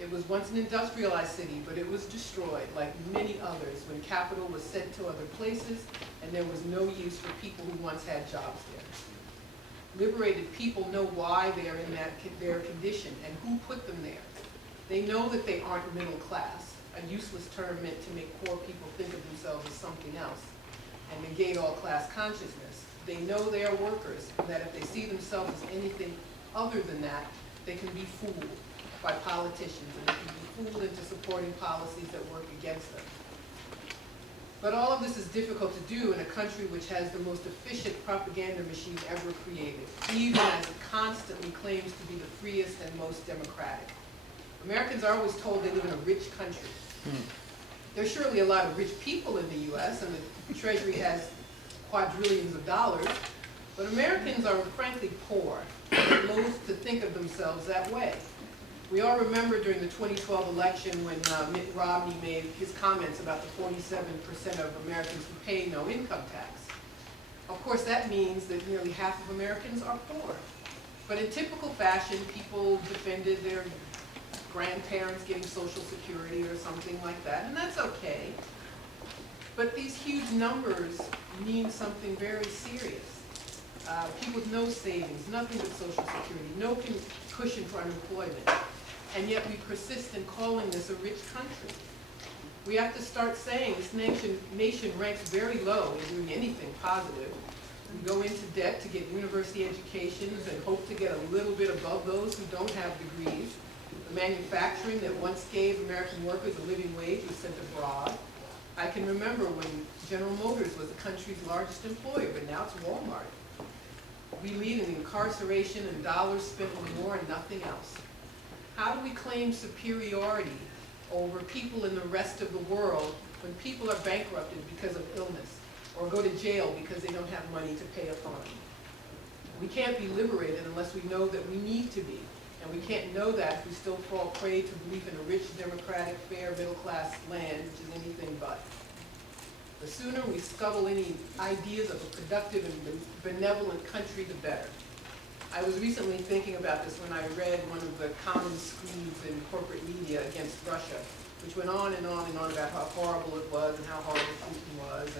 It was once an industrialized city, but it was destroyed, like many others, when capital was sent to other places and there was no use for people who once had jobs there. Liberated people know why they are in their condition and who put them there. They know that they aren't middle class, a useless term meant to make poor people think of themselves as something else and negate all class consciousness. They know they are workers, and that if they see themselves as anything other than that, they can be fooled by politicians, and they can be fooled into supporting policies that work against them. But all of this is difficult to do in a country which has the most efficient propaganda machine ever created, even as it constantly claims to be the freest and most democratic. Americans are always told they live in a rich country. There's surely a lot of rich people in the U.S., and the Treasury has quadrillions of dollars, but Americans are frankly poor and loath to think of themselves that way. We all remember during the 2012 election when Mitt Romney made his comments about the 47% of Americans who pay no income tax. Of course, that means that nearly half of Americans are poor. But in typical fashion, people defended their grandparents getting Social Security or something like that, and that's okay. But these huge numbers mean something very serious. People with no savings, nothing but Social Security, no cushion for unemployment, and yet we persist in calling this a rich country. We have to start saying this nation ranks very low in doing anything positive. We go into debt to get university educations and hope to get a little bit above those who don't have degrees. manufacturing that once gave American workers a living wage was sent abroad. I can remember when General Motors was the country's largest employer, but now it's Walmart. We lead in incarceration and dollars spent on war and nothing else. How do we claim superiority over people in the rest of the world when people are bankrupted because of illness or go to jail because they don't have money to pay a fine? We can't be liberated unless we know that we need to be. And we can't know that if we still fall prey to belief in a rich, democratic, fair, middle-class land, which is anything but. The sooner we scuttle any ideas of a productive and benevolent country, the better. I was recently thinking about this when I read one of the common screeds in corporate media against Russia, which went on and on and on about how horrible it was and how horrible Putin was.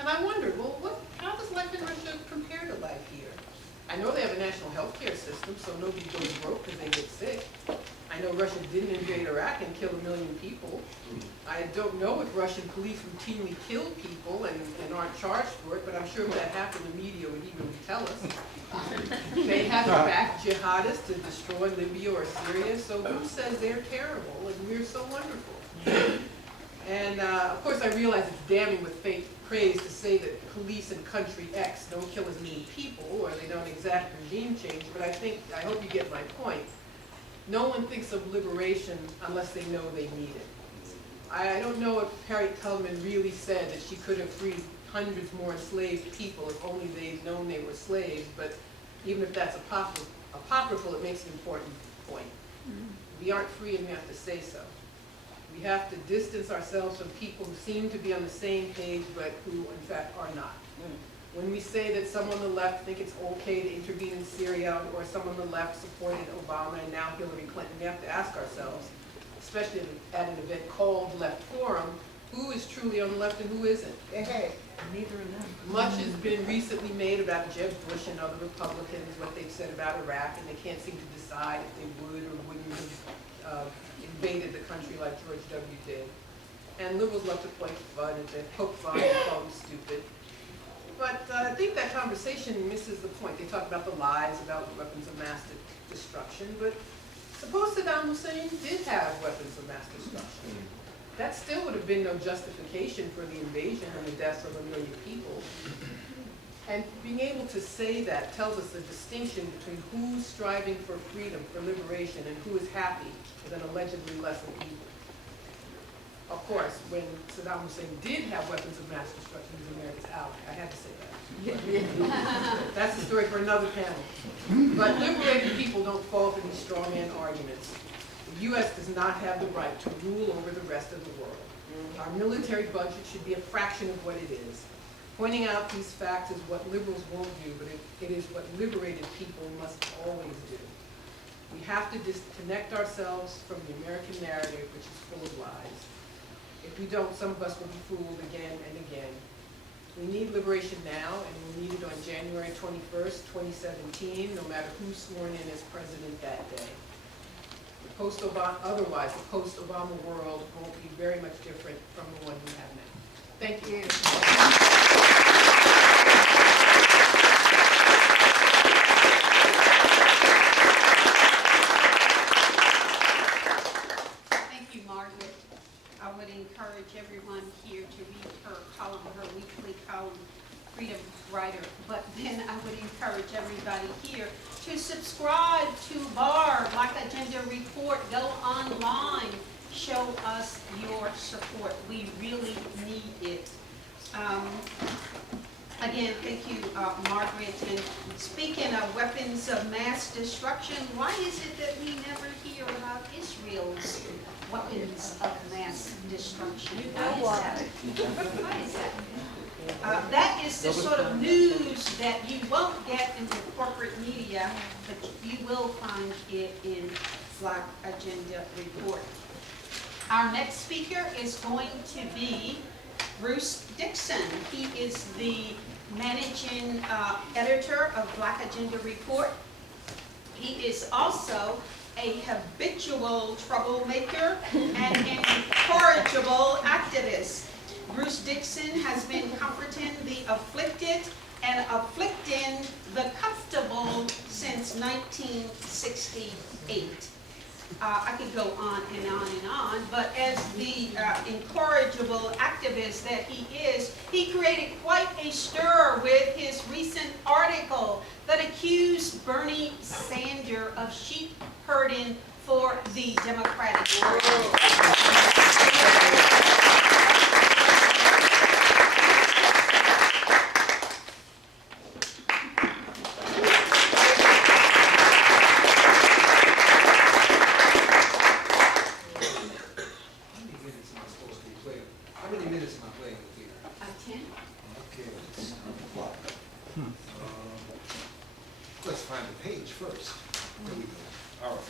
And I wondered, well, how does life in Russia compare to life here? I know they have a national health care system, so nobody goes broke because they get sick. I know Russia didn't invade Iraq and kill 1 million people. I don't know if Russian police routinely kill people and aren't charged for it, but I'm sure if that happened, the media would eagerly tell us. They haven't backed jihadists to destroy Libya or Syria, so who says they're terrible and we're so wonderful? And of course I realize it's damning with fake praise to say that police in country X don't kill as many people or they don't exact regime change, but I hope you get my point. No one thinks of liberation unless they know they need it. I don't know if Harriet Tubman really said that she could have freed hundreds more enslaved people if only they'd known they were slaves, but even if that's apocryphal, it makes an important point. We aren't free and we have to say so. We have to distance ourselves from people who seem to be on the same page but who in fact are not. When we say that some on the left think it's okay to intervene in Syria or some on the left supported Obama and now Hillary Clinton, we have to ask ourselves, especially at an event called Left Forum, who is truly on the left and who isn't? Hey, neither of them. Much has been recently made about Jeb Bush and other Republicans, what they've said about Iraq, and they can't seem to decide if they would or wouldn't have invaded the country like George W. did. And liberals love to play fun and to poke fun and call them stupid. But I think that conversation misses the point. They talk about the lies about weapons of mass destruction, but suppose Saddam Hussein did have weapons of mass destruction. That still would have been no justification for the invasion and the deaths of 1 million people. And being able to say that tells us the distinction between who's striving for freedom, for liberation, and who is happy with an allegedly lesser evil. Of course, when Saddam Hussein did have weapons of mass destruction, he was America's ally. I had to say that. That's a story for another panel. But liberated people don't fall for these strawman arguments. The U.S. does not have the right to rule over the rest of the world. Our military budget should be a fraction of what it is. Pointing out these facts is what liberals won't do, but it is what liberated people must always do. We have to disconnect ourselves from the American narrative, which is full of lies. If we don't, some of us will be fooled again and again. We need liberation now, and we'll need it on January 21st, 2017, no matter who's sworn in as president that day. Otherwise, the post-Obama world won't be very much different from the one we have now. Thank you. Thank you, Margaret. I would encourage everyone here to read her column, her weekly column, Freedom Writer. But then I would encourage everybody here to subscribe to BAR, Black Agenda Report. Go online. Show us your support. We really need it. Again, thank you, Margaret. And speaking of weapons of mass destruction, why is it that we never hear about Israel's weapons of mass destruction? Why is that? That is the sort of news that you won't get in the corporate media, but you will find it in Black Agenda Report. Our next speaker is going to be Bruce Dixon. He is the managing editor of Black Agenda Report. He is also a habitual troublemaker and an incorrigible activist. Bruce Dixon has been comforting the afflicted and afflicting the comfortable since 1968. I could go on and on and on, but as the incorrigible activist that he is, he created quite a stir with his recent article that accused Bernie Sanders of sheep herding for the Democratic Party. Let's find the page first. There we go. All right.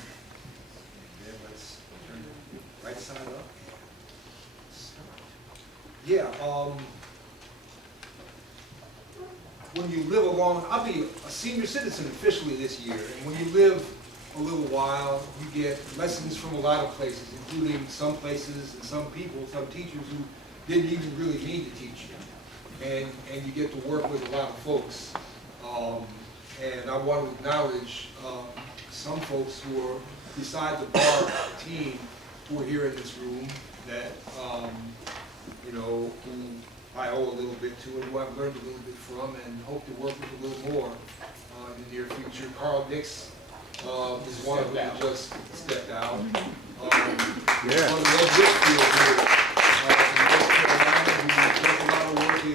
And then let's turn the right side up. Yeah, when you live along, I'll be a senior citizen officially this year, and when you live a little while, you get lessons from a lot of places, including some places and some people, some teachers who didn't even really mean to teach you. And you get to work with a lot of folks. And I want to acknowledge some folks who are beside the bar team who are here in this room that, you know, who I owe a little bit to and who I've learned a little bit from and hope to work with a little more in the near future. Carl Dix is one of them who just stepped out. Yeah. One of the Whitfield here in North Carolina who does a lot of work in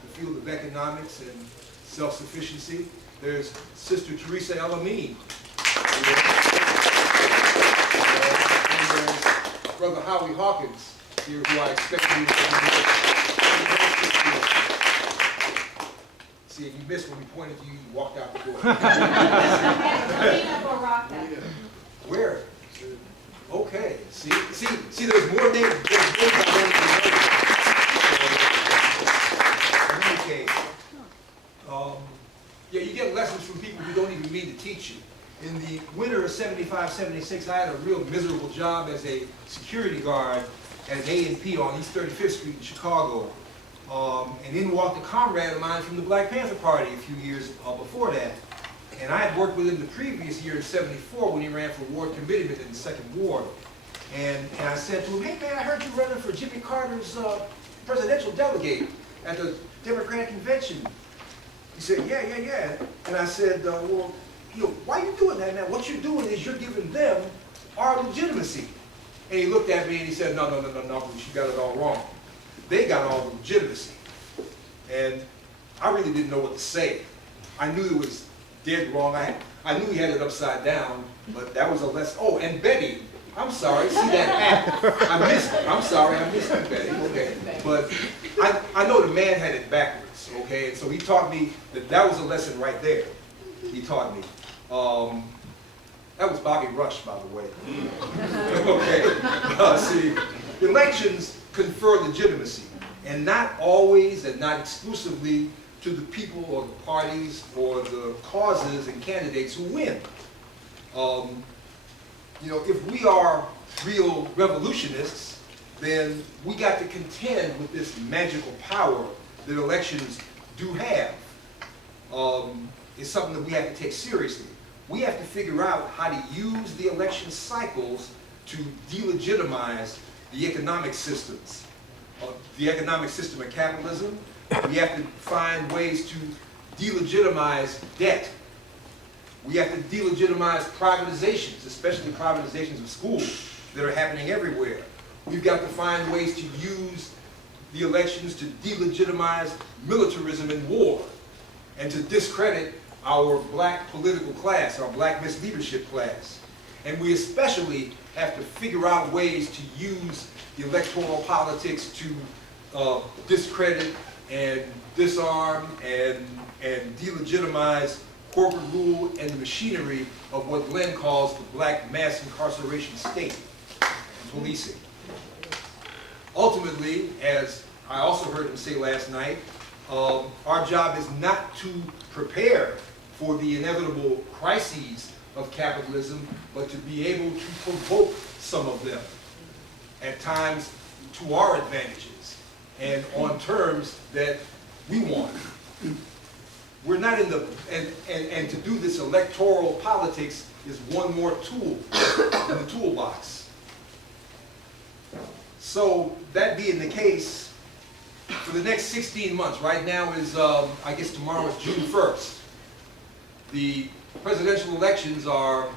the field of economics and self-sufficiency. There's Sister Teresa Elamine. And there's Brother Howie Hawkins here, who I expect you to see, you missed when we pointed to you, you walked out the door. Where? Okay. See, there's more names. There's names I don't even know. In any case, yeah, you get lessons from people who don't even mean to teach you. In the winter of '75, '76, I had a real miserable job as a security guard at an A&P on East 35th Street in Chicago. And in walked a comrade of mine from the Black Panther Party a few years before that. And I had worked with him the previous year in '74 when he ran for ward committeeman in the 2nd Ward. And I said to him, hey man, I heard you running for Jimmy Carter's presidential delegate at the Democratic Convention. He said, yeah. And I said, well, you know, why are you doing that, man? What you're doing is you're giving them our legitimacy. And he looked at me and he said, no, Bruce, you got it all wrong. They got all the legitimacy. And I really didn't know what to say. I knew it was dead wrong. I knew he had it upside down, but that was a lesson. Oh, and Betty, I'm sorry, see that hat? I missed it. I'm sorry, I missed it, Betty. Okay. But I know the man had it backwards, okay? And so he taught me that was a lesson right there. He taught me. That was Bobby Rush, by the way. Okay. See, elections confer legitimacy, and not always and not exclusively to the people or the parties or the causes and candidates who win. You know, if we are real revolutionists, then we got to contend with this magical power that elections do have. It's something that we have to take seriously. We have to figure out how to use the election cycles to delegitimize the economic systems. The economic system of capitalism. We have to find ways to delegitimize debt. We have to delegitimize privatizations, especially privatizations of schools that are happening everywhere. We've got to find ways to use the elections to delegitimize militarism and war, and to discredit our black political class, our black misleadership class. And we especially have to figure out ways to use the electoral politics to discredit and disarm and delegitimize corporate rule and the machinery of what Glen calls the black mass incarceration state and policing. Ultimately, as I also heard him say last night, our job is not to prepare for the inevitable crises of capitalism, but to be able to provoke some of them, at times to our advantages, and on terms that we want. We're not in the, and to do this electoral politics is one more tool in the toolbox. So that being the case, for the next 16 months, right now is, I guess tomorrow is June 1st. The presidential elections are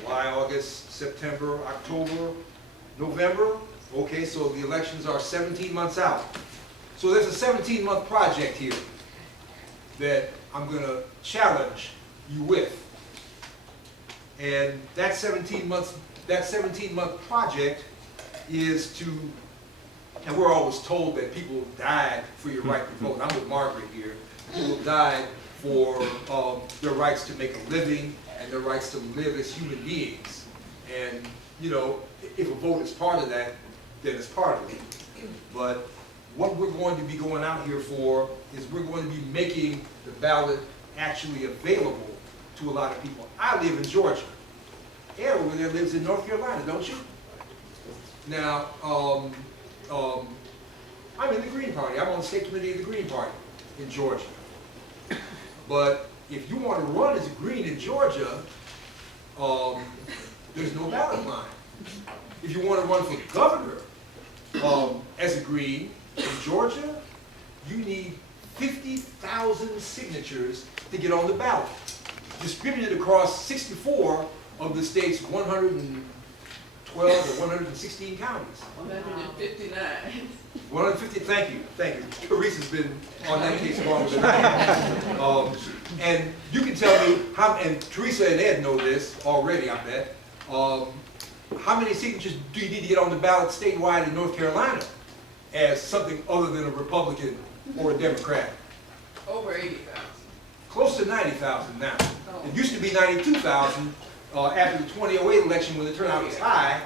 July, August, September, October, November. Okay, so the elections are 17 months out. So there's a 17-month project here that I'm going to challenge you with. And that 17-month project is to, and we're always told that people died for your right to vote. I'm with Margaret here. People died for their rights to make a living and their rights to live as human beings. And, you know, if a vote is part of that, then it's part of it. But what we're going to be going out here for is we're going to be making the ballot actually available to a lot of people. I live in Georgia. Ed over there lives in North Carolina, don't you? Now, I'm in the Green Party. I'm on the state committee of the Green Party in Georgia. But if you want to run as a Green in Georgia, there's no ballot line. If you want to run for governor as a Green in Georgia, you need 50,000 signatures to get on the ballot, distributed across 64 of the state's 112 or 116 counties. 159. 150, thank you. Teresa's been on that case longer than I have. And you can tell me how, and Teresa and Ed know this already, I bet. How many signatures do you need to get on the ballot statewide in North Carolina as something other than a Republican or a Democrat? Over 80,000. Close to 90,000 now. It used to be 92,000 after the 2008 election when the turnout was high.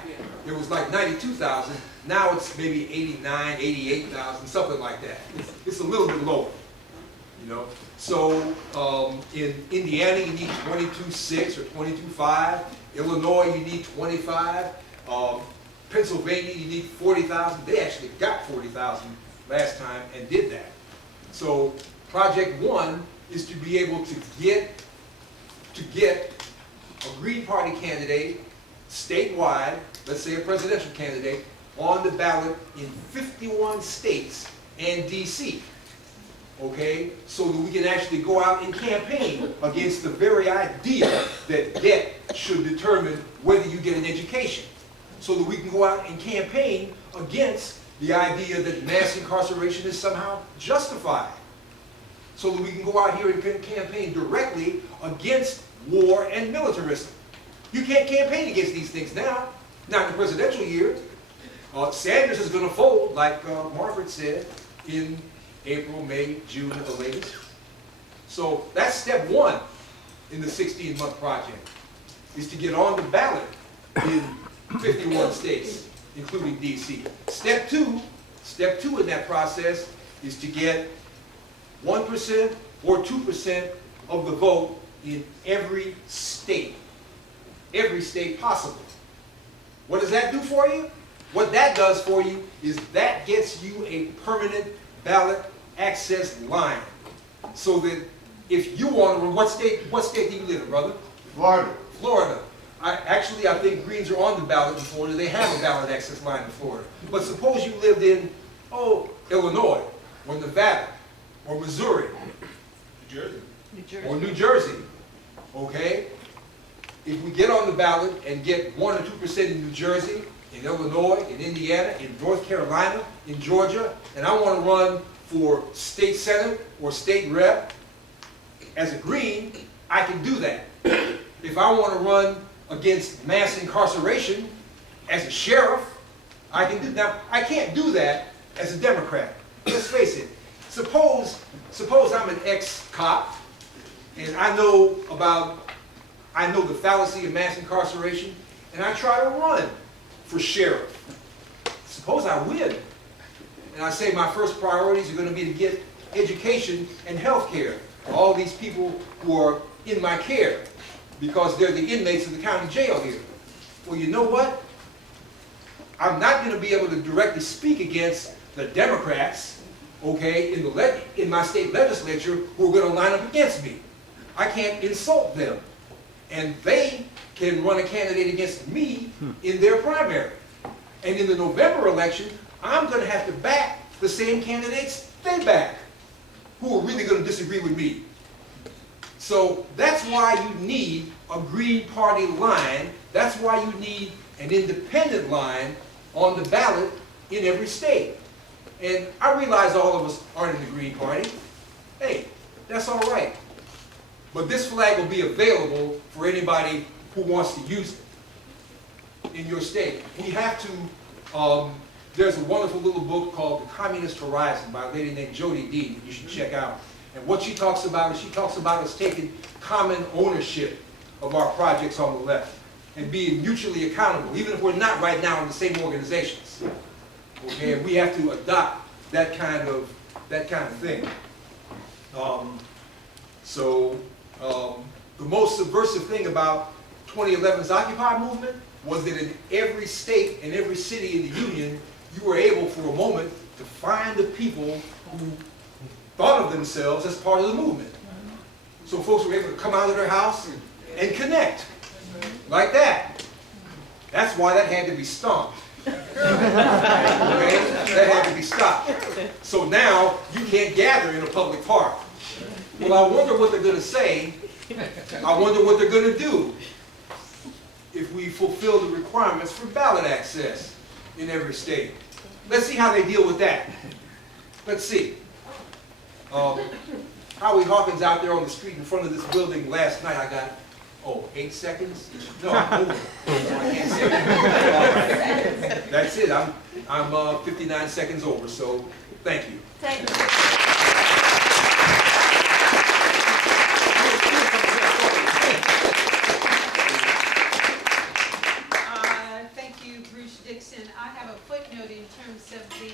It was like 92,000. Now it's maybe 89, 88,000, something like that. It's a little bit lower, you know. So in Indiana you need 22.6 or 22.5. Illinois you need 25. Pennsylvania you need 40,000. They actually got 40,000 last time and did that. So Project 1 is to be able to get a Green Party candidate statewide, let's say a presidential candidate, on the ballot in 51 states and DC. Okay, so that we can actually go out and campaign against the very idea that debt should determine whether you get an education. So that we can go out and campaign against the idea that mass incarceration is somehow justified. So that we can go out here and campaign directly against war and militarism. You can't campaign against these things now, not in the presidential year. Sanders is going to fold, like Margaret said, in April, May, June at the latest. So that's step 1 in the 16-month project, is to get on the ballot in 51 states, including DC. Step two in that process is to get 1% or 2% of the vote in every state possible. What does that do for you? What that does for you is that gets you a permanent ballot access line. So that if you want to run, what state do you live in, brother? Florida. Florida. I think Greens are on the ballot in Florida. They have a ballot access line in Florida. But suppose you lived in, Illinois, or Nevada, or Missouri, or New Jersey, okay? If we get on the ballot and get 1 or 2% in New Jersey, in Illinois, in Indiana, in North Carolina, in Georgia, and I want to run for state senate or state rep as a Green, I can do that. If I want to run against mass incarceration as a sheriff, I can do that. Now, I can't do that as a Democrat. Let's face it. Suppose I'm an ex-cop and I know the fallacy of mass incarceration and I try to run for sheriff. Suppose I win and I say my first priorities are going to be to get education and health care for all these people who are in my care because they're the inmates of the county jail here. Well, you know what? I'm not going to be able to directly speak against the Democrats okay, in my state legislature who are going to line up against me. I can't insult them. And they can run a candidate against me in their primary. And in the November election, I'm going to have to back the same candidates they back, who are really going to disagree with me. So that's why you need a Green Party line. That's why you need an independent line on the ballot in every state. And I realize all of us aren't in the Green Party. Hey, that's all right. But this flag will be available for anybody who wants to use it in your state. We have to, there's a wonderful little book called The Communist Horizon by a lady named Jody Dean that you should check out. And what she talks about is she talks about us taking common ownership of our projects on the left and being mutually accountable, even if we're not right now in the same organizations. Okay, and we have to adopt that kind of thing. The most subversive thing about 2011's Occupy movement was that in every state and every city in the Union, you were able for a moment to find the people who thought of themselves as part of the movement. So folks were able to come out of their house and connect, like that. That's why that had to be stomped. Okay? That had to be stopped. So now you can't gather in a public park. Well, I wonder what they're going to say. I wonder what they're going to do if we fulfill the requirements for ballot access in every state. Let's see how they deal with that. Let's see. Howie Hawkins out there on the street in front of this building last night, I got, 8 seconds? No, I'm over. So I can't say that. That's it. I'm 59 seconds over, so thank you. Thank you. Thank you, Bruce Dixon. I have a footnote in terms of the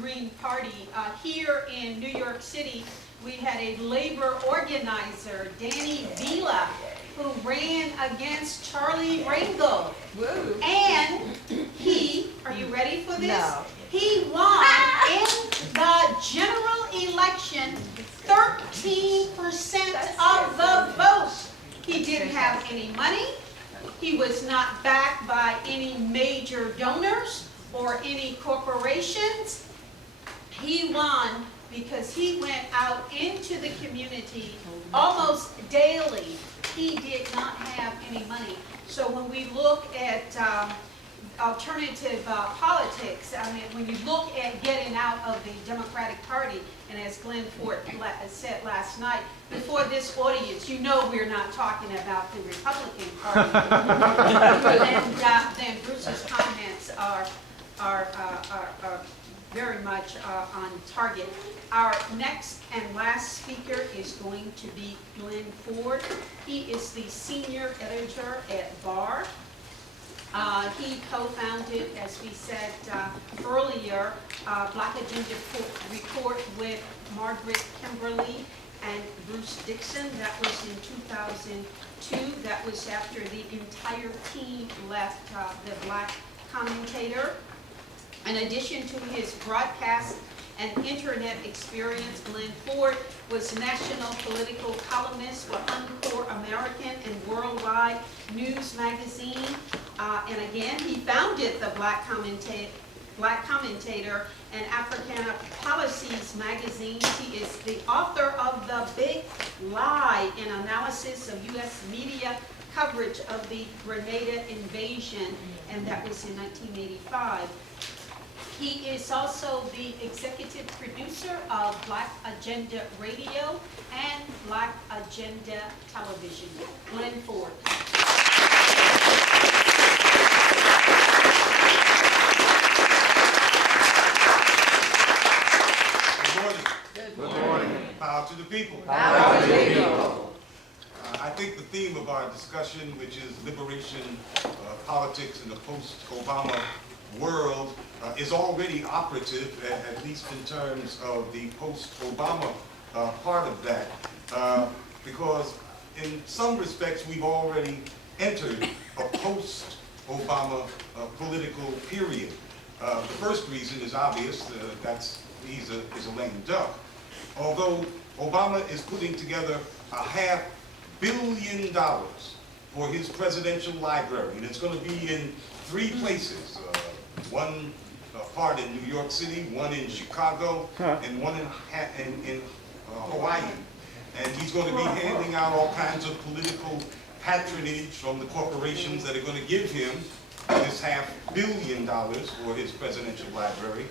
Green Party. Here in New York City, we had a labor organizer, Danny Vila, who ran against Charlie Rangel. Woo. And he, are you ready for this? No. He won in the general election 13% of the vote. He didn't have any money. He was not backed by any major donors or any corporations. He won because he went out into the community almost daily. He did not have any money. So when we look at alternative politics, I mean, when you look at getting out of the Democratic Party, and as Glen said last night, before this audience, you know we're not talking about the Republican Party. then Bruce's comments are very much on target. Our next and last speaker is going to be Glen Ford. He is the senior editor at Bar. He co-founded, as we said earlier, Black Agenda Report with Margaret Kimberly and Bruce Dixon. That was in 2002. That was after the entire team left the Black Commentator. In addition to his broadcast and internet experience, Glen Ford was national political columnist for Encore American and Worldwide News Magazine. And again, he founded the Black Commentator and Africana Policies magazines. He is the author of The Big Lie, an analysis of U.S. media coverage of the Grenada invasion, and that was in 1985. He is also the executive producer of Black Agenda Radio and Black Agenda Television. Glen Ford. Good morning. Good morning. Power to the people. Power to the people. I think the theme of our discussion, which is liberation, politics in the post-Obama world, is already operative, at least in terms of the post-Obama part of that. Because in some respects, we've already entered a post-Obama political period. The first reason is obvious, that's he's a lame duck. Although Obama is putting together $500 million for his presidential library, and it's going to be in 3 places. One part in New York City, one in Chicago, and one in Hawaii. And he's going to be handing out all kinds of political patronage from the corporations that are going to give him this $500 million for his presidential library.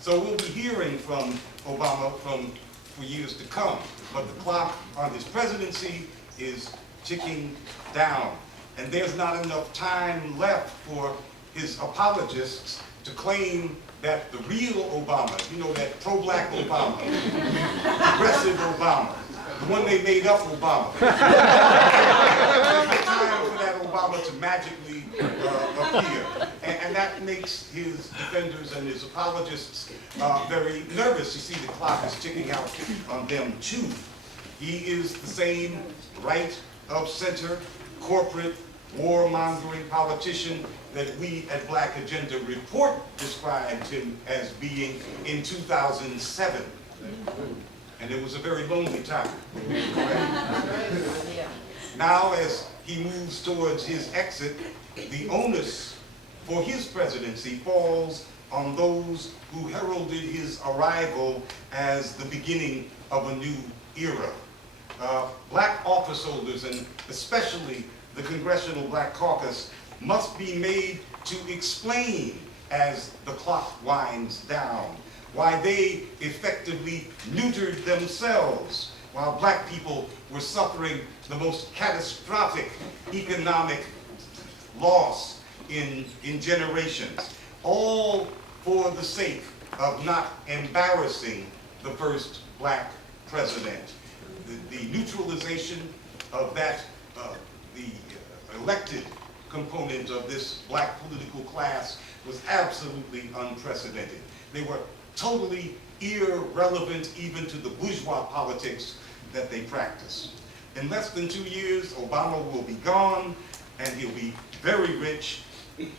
So we'll be hearing from Obama for years to come. But the clock on his presidency is ticking down. And there's not enough time left for his apologists to claim that the real Obama, you know, that pro-black Obama, progressive Obama, the one they made up Obama. There's no time for that Obama to magically appear. And that makes his defenders and his apologists very nervous. You see, the clock is ticking out on them too. He is the same right of center, corporate, warmongering politician that we at Black Agenda Report described him as being in 2007. And it was a very lonely time. Now, as he moves towards his exit, the onus for his presidency falls on those who heralded his arrival as the beginning of a new era. Black office holders, and especially the Congressional Black Caucus, must be made to explain as the clock winds down why they effectively neutered themselves while black people were suffering the most catastrophic economic loss in generations, all for the sake of not embarrassing the first black president. The neutralization of that, the elected component of this black political class was absolutely unprecedented. They were totally irrelevant even to the bourgeois politics that they practice. In less than 2 years, Obama will be gone, and he'll be very rich, and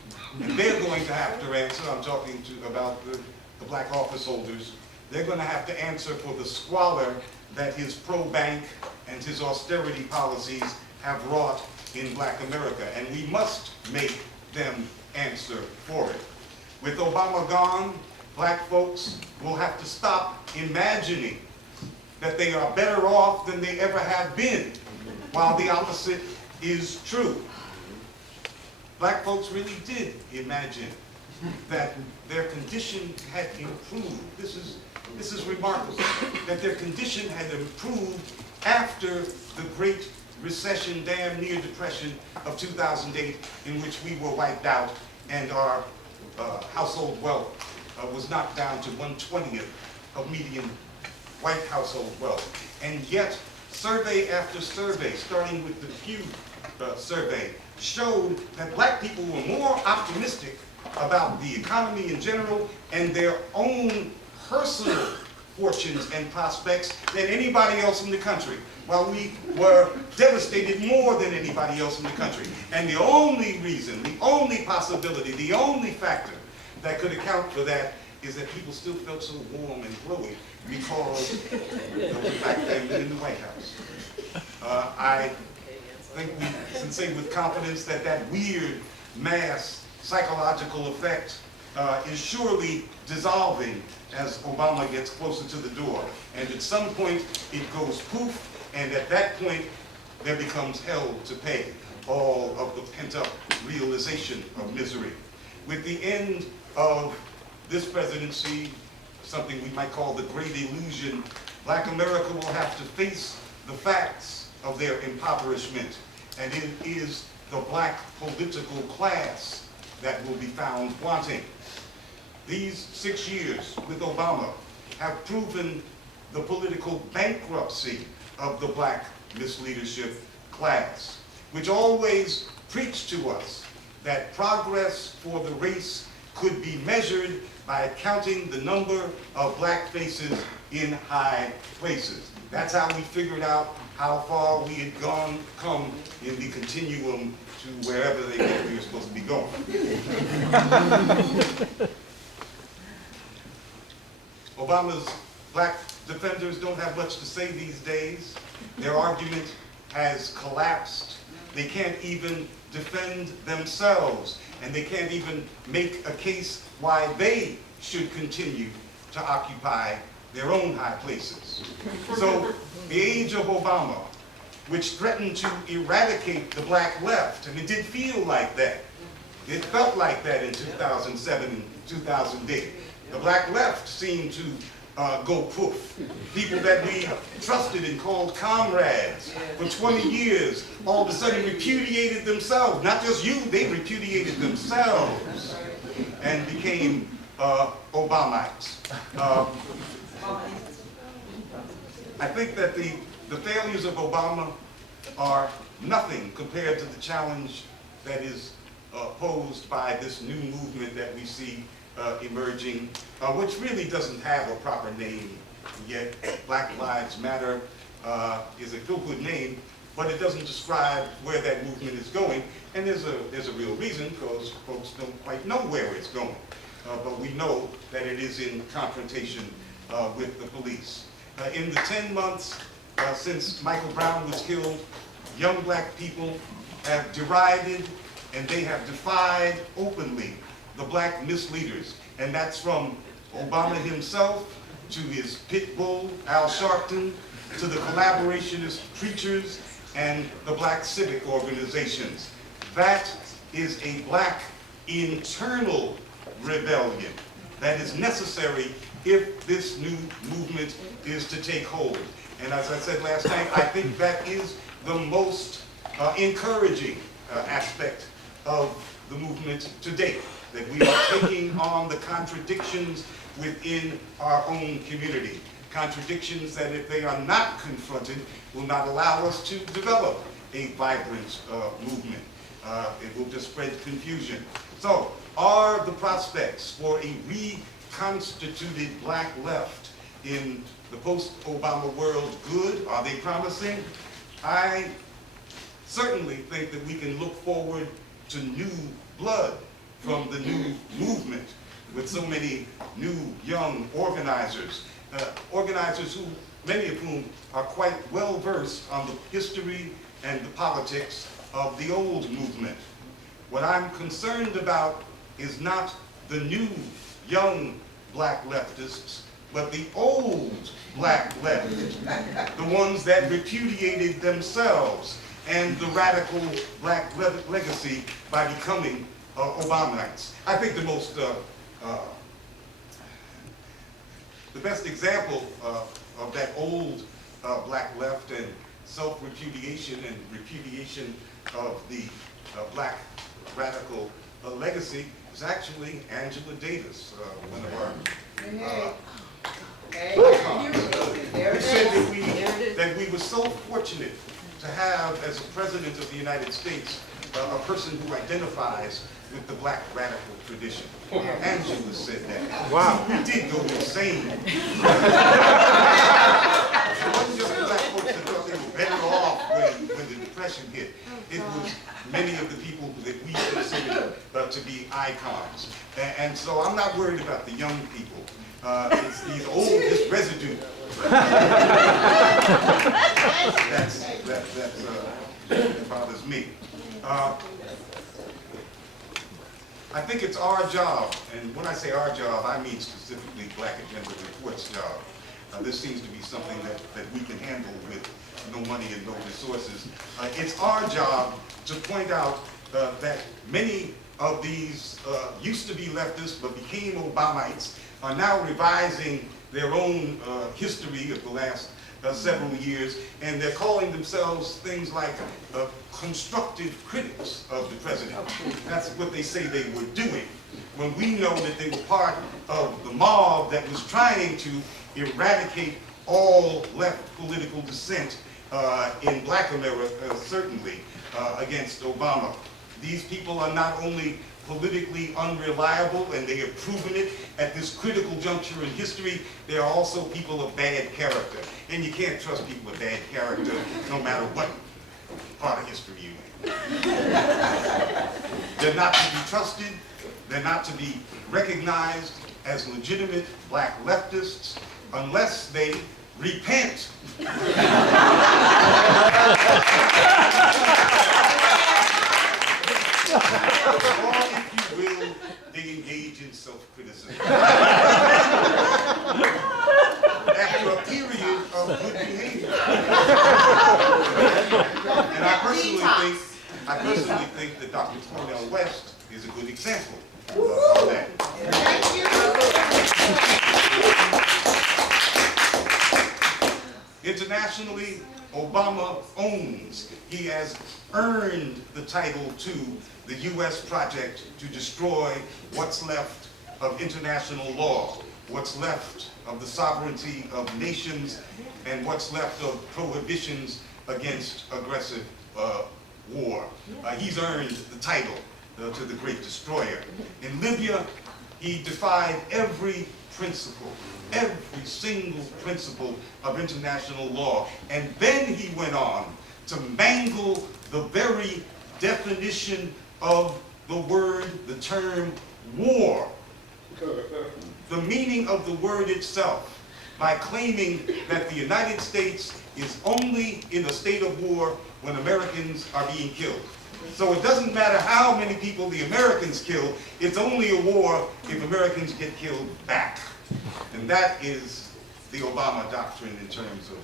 they're going to have to answer. I'm talking about the black office holders. They're going to have to answer for the squalor that his pro-bank and his austerity policies have wrought in black America, and we must make them answer for it. With Obama gone, black folks will have to stop imagining that they are better off than they ever have been, while the opposite is true. Black folks really did imagine that their condition had improved. This is remarkable, that their condition had improved after the Great Recession, damn near depression of 2008, in which we were wiped out and our household wealth was knocked down to 1/20th of median white household wealth. And yet, survey after survey, starting with the Pew survey, showed that black people were more optimistic about the economy in general and their own personal fortunes and prospects than anybody else in the country, while we were devastated more than anybody else in the country. And the only reason, the only possibility, the only factor that could account for that is that people still felt so warm and glowy because of the fact that they were in the White House. I think we can say with confidence that that weird mass psychological effect is surely dissolving as Obama gets closer to the door. And at some point, it goes poof, and at that point, there becomes hell to pay, all of the pent-up realization of misery. With the end of this presidency, something we might call the Great Illusion, Black America will have to face the facts of their impoverishment, and it is the black political class that will be found wanting. These 6 years with Obama have proven the political bankruptcy of the black misleadership class, which always preached to us that progress for the race could be measured by counting the number of black faces in high places. That's how we figured out how far we had come in the continuum to wherever they think we were supposed to be going. Obama's black defenders don't have much to say these days. Their argument has collapsed. They can't even defend themselves, and they can't even make a case why they should continue to occupy their own high places. So the age of Obama, which threatened to eradicate the black left, and it did feel like that. It felt like that in 2007 and 2008. The black left seemed to go poof. People that we trusted and called comrades for 20 years all of a sudden repudiated themselves. Not just you, they repudiated themselves and became Obamites. I think that the failures of Obama are nothing compared to the challenge that is posed by this new movement that we see emerging, which really doesn't have a proper name yet. Black Lives Matter is a feel-good name, but it doesn't describe where that movement is going. And there's a real reason, because folks don't quite know where it's going. But we know that it is in confrontation with the police. In the 10 months since Michael Brown was killed, young black people have derided and they have defied openly the black misleaders. And that's from Obama himself to his pit bull, Al Sharpton, to the collaborationist preachers and the black civic organizations. That is a black internal rebellion that is necessary if this new movement is to take hold. And as I said last night, I think that is the most encouraging aspect of the movement to date, that we are taking on the contradictions within our own community. Contradictions that, if they are not confronted, will not allow us to develop a vibrant movement. It will just spread confusion. So, are the prospects for a reconstituted black left in the post-Obama world good? Are they promising? I certainly think that we can look forward to new blood from the new movement, with so many new young organizers, organizers who, many of whom are quite well versed on the history and the politics of the old movement. What I'm concerned about is not the new young black leftists, but the old black left, the ones that repudiated themselves and the radical black legacy by becoming Obamites. I think the best example of that old black left and self-repudiation and repudiation of the black radical legacy is actually Angela Davis, one of our There who it said is. that we were so fortunate to have, as a president of the United States, a person who identifies with the black radical tradition. Angela said that. Wow. We did go insane. It wasn't just the black folks that thought they were better off when the Depression hit. It was many of the people that we considered to be icons. And so I'm not worried about the young people. It's these old, this residue. That bothers me. I think it's our job, and when I say our job, I mean specifically Black Agenda Report's job. This seems to be something that we can handle with no money and no resources. It's our job to point out that many of these used to be leftists but became Obamites are now revising their own history of the last several years, and they're calling themselves things like constructive critics of the president. That's what they say they were doing, when we know that they were part of the mob that was trying to eradicate all left political dissent in black America, certainly, against Obama. These people are not only politically unreliable, and they have proven it at this critical juncture in history, they are also people of bad character. And you can't trust people of bad character no matter what part of history you're in. They're not to be trusted, they're not to be recognized, as legitimate black leftists unless they repent. Or, if you will, they engage in self-criticism. After a period of good behavior. And I personally think that Dr. Cornel West is a good example of that. Thank you. Internationally, Obama owns. He has earned the title to the U.S. project to destroy what's left of international law, what's left of the sovereignty of nations, and what's left of prohibitions against aggressive war. He's earned the title to the great destroyer. In Libya, he defied every principle, every single principle of international law. And then he went on to mangle the very definition of the word, the term war, the meaning of the word itself, by claiming that the United States is only in a state of war when Americans are being killed. So it doesn't matter how many people the Americans kill, it's only a war if Americans get killed back. And that is the Obama doctrine in terms of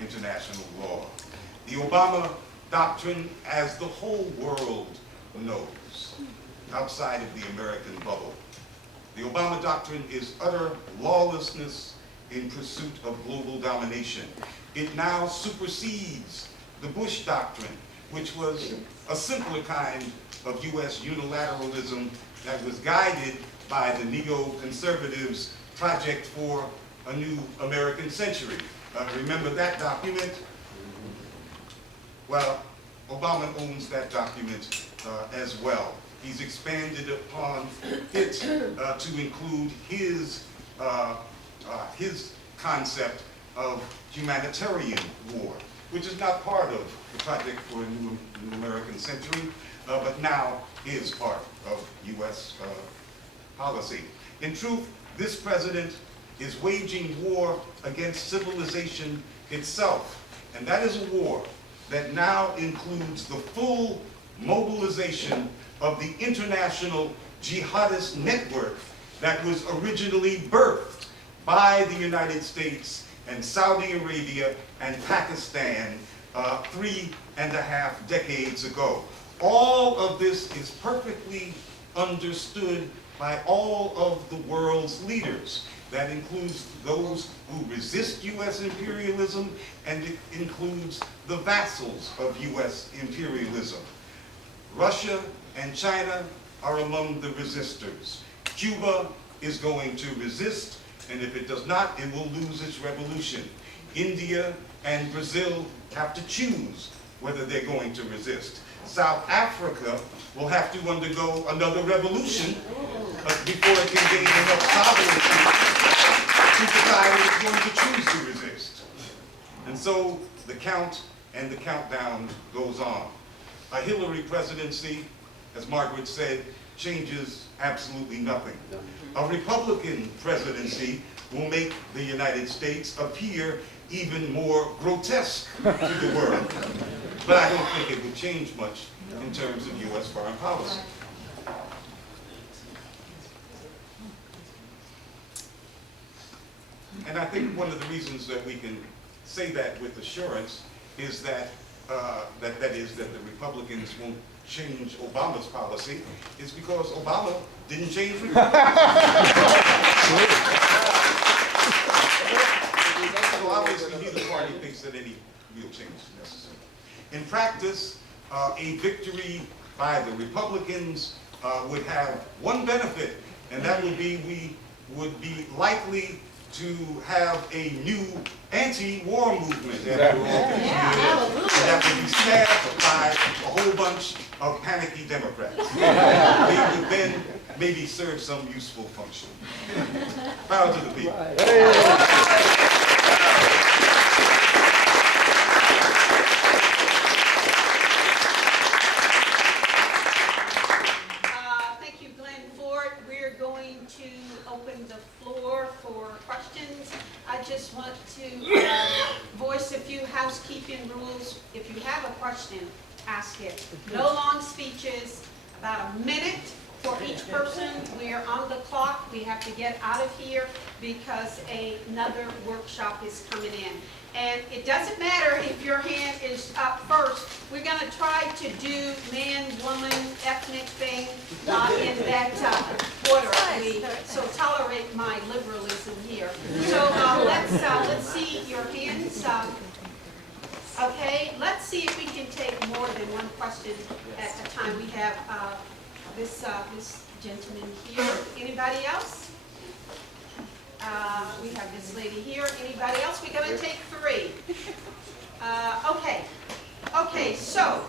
international law. The Obama doctrine, as the whole world knows, outside of the American bubble, the Obama doctrine is utter lawlessness in pursuit of global domination. It now supersedes the Bush doctrine, which was a simpler kind of U.S. unilateralism that was guided by the neoconservatives' project for a new American century. Remember that document? Well, Obama owns that document as well. He's expanded upon it to include his concept of humanitarian war, which is not part of the project for a new American century, but now is part of U.S. policy. In truth, this president is waging war against civilization itself, and that is a war that now includes the full mobilization of the international jihadist network that was originally birthed by the United States and Saudi Arabia and Pakistan 3.5 decades ago. All of this is perfectly understood by all of the world's leaders. That includes those who resist U.S. imperialism, and it includes the vassals of U.S. imperialism. Russia and China are among the resistors. Cuba is going to resist, and if it does not, it will lose its revolution. India and Brazil have to choose whether they're going to resist. South Africa will have to undergo another revolution before it can gain enough sovereignty to decide if it's going to choose to resist. And so the count and the countdown goes on. A Hillary presidency, as Margaret said, changes absolutely nothing. A Republican presidency will make the United States appear even more grotesque to the world. But I don't think it would change much in terms of U.S. foreign policy. And I think one of the reasons that we can say that with assurance is that that the Republicans won't change Obama's policy is because Obama didn't change Republicans. So obviously neither party thinks that any real change is necessary. In practice, a victory by the Republicans would have one benefit, and that would be we would be likely to have a new anti-war movement after all these years, and that would be staffed by a whole bunch of panicky Democrats. They would then maybe serve some useful function. Bow to the people. Thank you, Glenn Ford. We're going to open the same rules. If you have a question, ask it. No long speeches, about a minute for each person. We are on the clock. We have to get out of here because another workshop is coming in. And it doesn't matter if your hand is up first. We're going to try to do man, woman, ethnic thing in that order. So tolerate my liberalism here. So let's see your hands. Okay, let's see if we can take more than one question at a time. We have this gentleman here. Anybody else? We have this lady here. Anybody else? We're going to take 3. Okay, so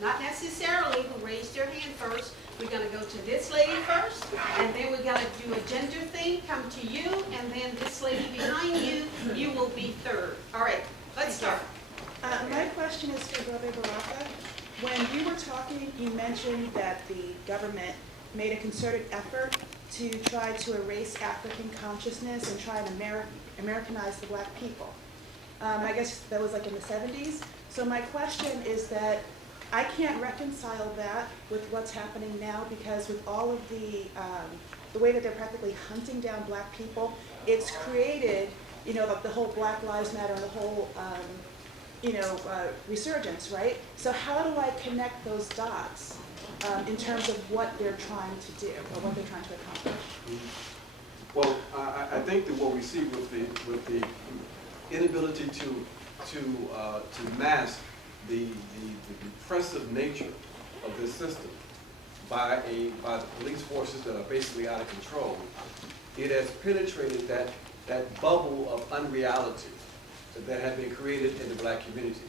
not necessarily who raised their hand first. We're going to go to this lady first, and then we're going to do a gender thing, come to you, and then this lady behind you, you will be third. All right, let's start. My question is for Brother Baraka. When you were talking, you mentioned that the government made a concerted effort to try to erase African consciousness and try and Americanize the black people. I guess that was like in the 70s. So my question is that I can't reconcile that with what's happening now, because with all of the way that they're practically hunting down black people, it's created, like the whole Black Lives Matter and the whole, resurgence, right? So how do I connect those dots in terms of what they're trying to do or what they're trying to accomplish? Well, I think that what we see with the inability to mask the repressive nature of this system by the police forces that are basically out of control, it has penetrated that bubble of unreality that had been created in the black community,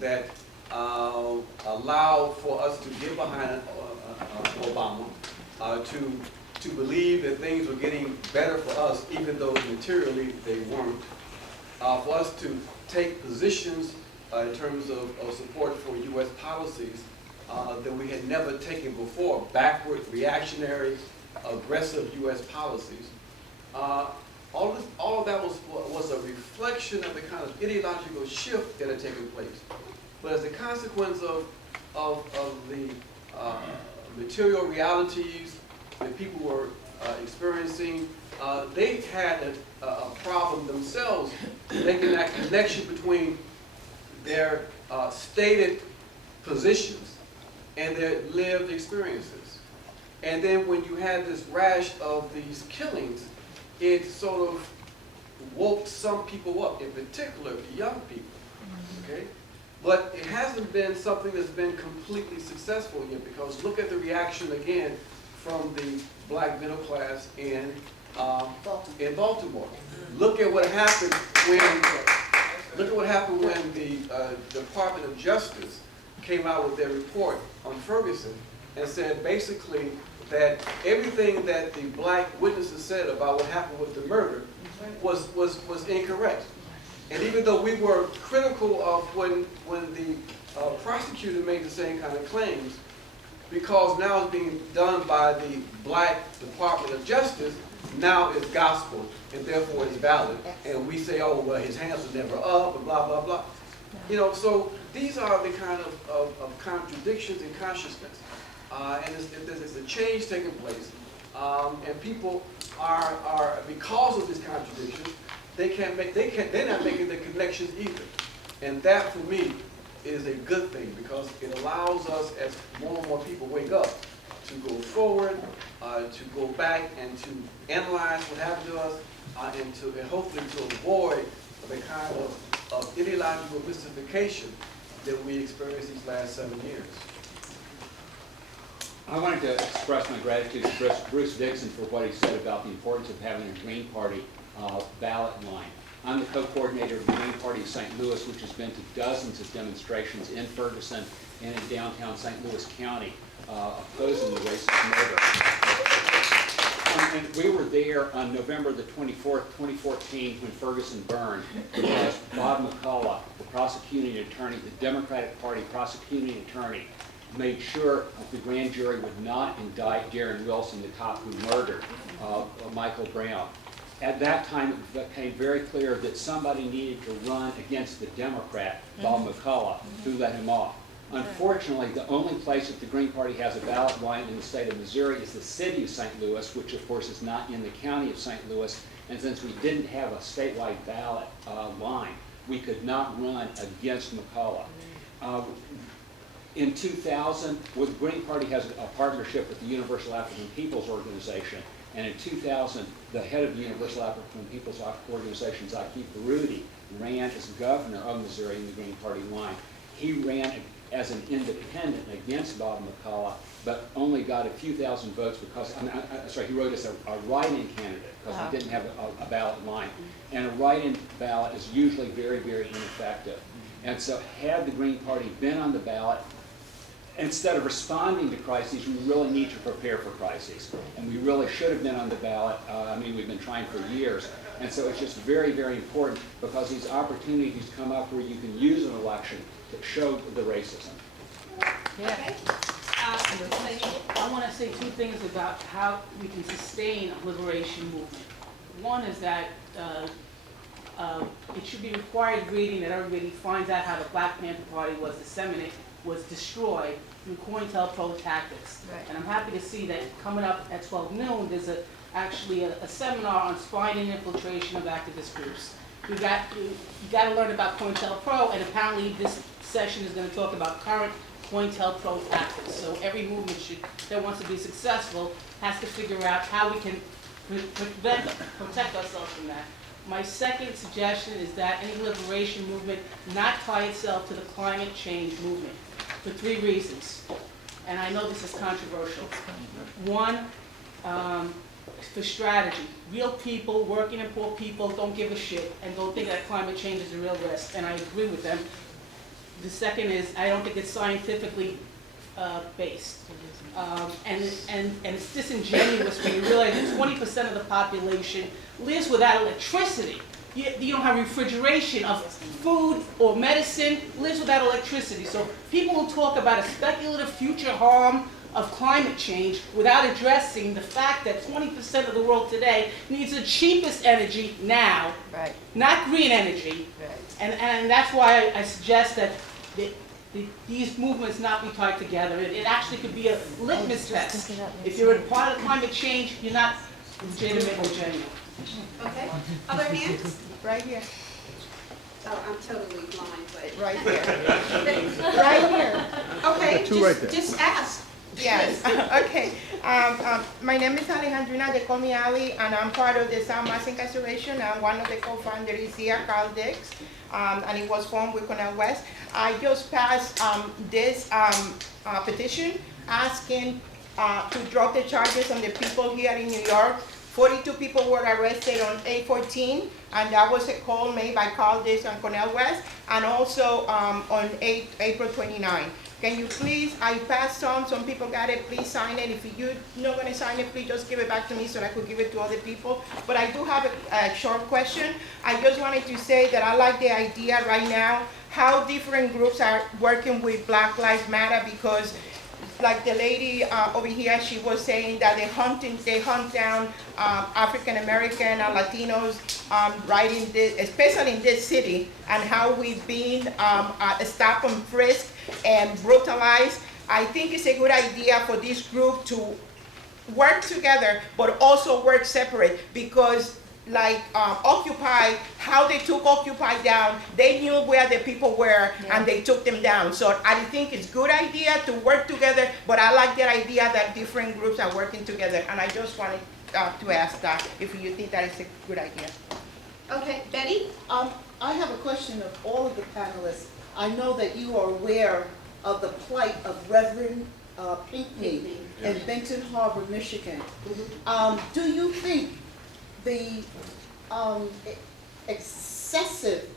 that allowed for us to get behind Obama, to believe that things were getting better for us, even though materially they weren't, for us to take positions in terms of support for U.S. policies that we had never taken before, backward, reactionary, aggressive U.S. policies. All of that was a reflection of the kind of ideological shift that had taken place. But as a consequence of the material realities that people were experiencing, they had a problem themselves making that connection between their stated positions and their lived experiences. And then when you had this rash of these killings, it sort of woke some people up, in particular the young people, okay? But it hasn't been something that's been completely successful yet, because look at the reaction again from the black middle class in Baltimore. Look at what happened when the Department of Justice came out with their report on Ferguson and said basically that everything that the black witnesses said about what happened with the murder was incorrect. And even though we were critical of when the prosecutor made the same kind of claims, because now it's being done by the black Department of Justice, now it's gospel, and therefore it's valid. And we say, oh, well, his hands are never up, and blah, blah, blah. So these are the kind of contradictions in consciousness. And there's a change taking place. And people are, because of these contradictions, they're not making the connections either. And that, for me, is a good thing, because it allows us, as more and more people wake up, to go forward, to go back and to analyze what happened to us, and hopefully to avoid the kind of ideological mystification that we experienced these last 7 years. I wanted to express my gratitude to Bruce Dixon for what he said about the importance of having a Green Party ballot line. I'm the co-coordinator of the Green Party of St. Louis, which has been to dozens of demonstrations in Ferguson and in downtown St. Louis County opposing the racist murder. And we were there on November the 24th, 2014, when Ferguson burned, because Bob McCullough, the prosecuting attorney, the Democratic Party prosecuting attorney, made sure that the grand jury would not indict Darren Wilson, the cop who murdered Michael Brown. At that time, it became very clear that somebody needed to run against the Democrat, Bob McCullough, who let him off. Unfortunately, the only place that the Green Party has a ballot line in the state of Missouri is the city of St. Louis, which of course is not in the county of St. Louis. And since we didn't have a statewide ballot line, we could not run against McCullough. In 2000, the Green Party has a partnership with the Universal African Peoples Organization. And in 2000, the head of the Universal African Peoples Organization, Zakif Baroudi, ran as governor of Missouri in the Green Party line. He ran as an independent against Bob McCullough, but only got a few thousand votes because, he wrote as a write-in candidate because he didn't have a ballot line. And a write-in ballot is usually very, very ineffective. And so had the Green Party been on the ballot, instead of responding to crises, we really need to prepare for crises. And we really should have been on the ballot. We've been trying for years. And so it's just very, very important because these opportunities come up where you can use an election to show the racism. Yeah. Okay. I want to say two things about how we can sustain a liberation movement. One is that it should be required reading that everybody finds out how the Black Panther Party was destroyed through COINTELPRO tactics. Right. And I'm happy to see that coming up at 12 noon, there's actually a seminar on spying and infiltration of activist groups. You got to learn about COINTELPRO, and apparently this session is going to talk about current COINTELPRO tactics. So every movement that wants to be successful has to figure out how we can protect ourselves from that. My second suggestion is that any liberation movement not tie itself to the climate change movement for three reasons. And I know this is controversial. One, for strategy. Real people, working and poor people, don't give a shit and don't think that climate change is a real risk, and I agree with them. The second is, I don't think it's scientifically based. And it's disingenuous when you realize that 20% of the population lives without electricity. You don't have refrigeration of food or medicine, lives without electricity. So people who talk about a speculative future harm of climate change without addressing the fact that 20% of the world today needs the cheapest energy now, right, not green energy. Right. And that's why I suggest that these movements not be tied together. It actually could be a litmus test. If you're a part of climate change, you're not legitimate or genuine. Okay. Other hands? Right here. Oh, I'm totally blind, but. Right here. Right here. Okay, Two right there. just ask. Yes, okay. My name is Alejandrina, they call me Ali, and I'm part of the South Mass Incarceration. I'm one of the co-founders is here, Carl Dix, and it was formed with Cornell West. I just passed this petition asking to drop the charges on the people here in New York. 42 people were arrested on 8/14, and that was a call made by Carl Dix and Cornell West, and also on April 29. Can you please, I passed some people got it, please sign it. If you're not gonna sign it, please just give it back to me so that I could give it to other people. But I do have a short question. I just wanted to say that I like the idea right now, how different groups are working with Black Lives Matter, because like the lady over here, she was saying that they hunt down African American and Latinos right in this, especially in this city, and how we've been stopped and frisked and brutalized. I think it's a good idea for this group to work together, but also work separate, because like Occupy, how they took Occupy down, they knew where the people were, and they took them down. So I think it's a good idea to work together, but I like the idea that different groups are working together, and I just wanted to ask that if you think that is a good idea. Okay, Betty? I have a question of all of the panelists. I know that you are aware of the plight of Reverend Pinckney in Benton Harbor, Michigan. Do you think the excessive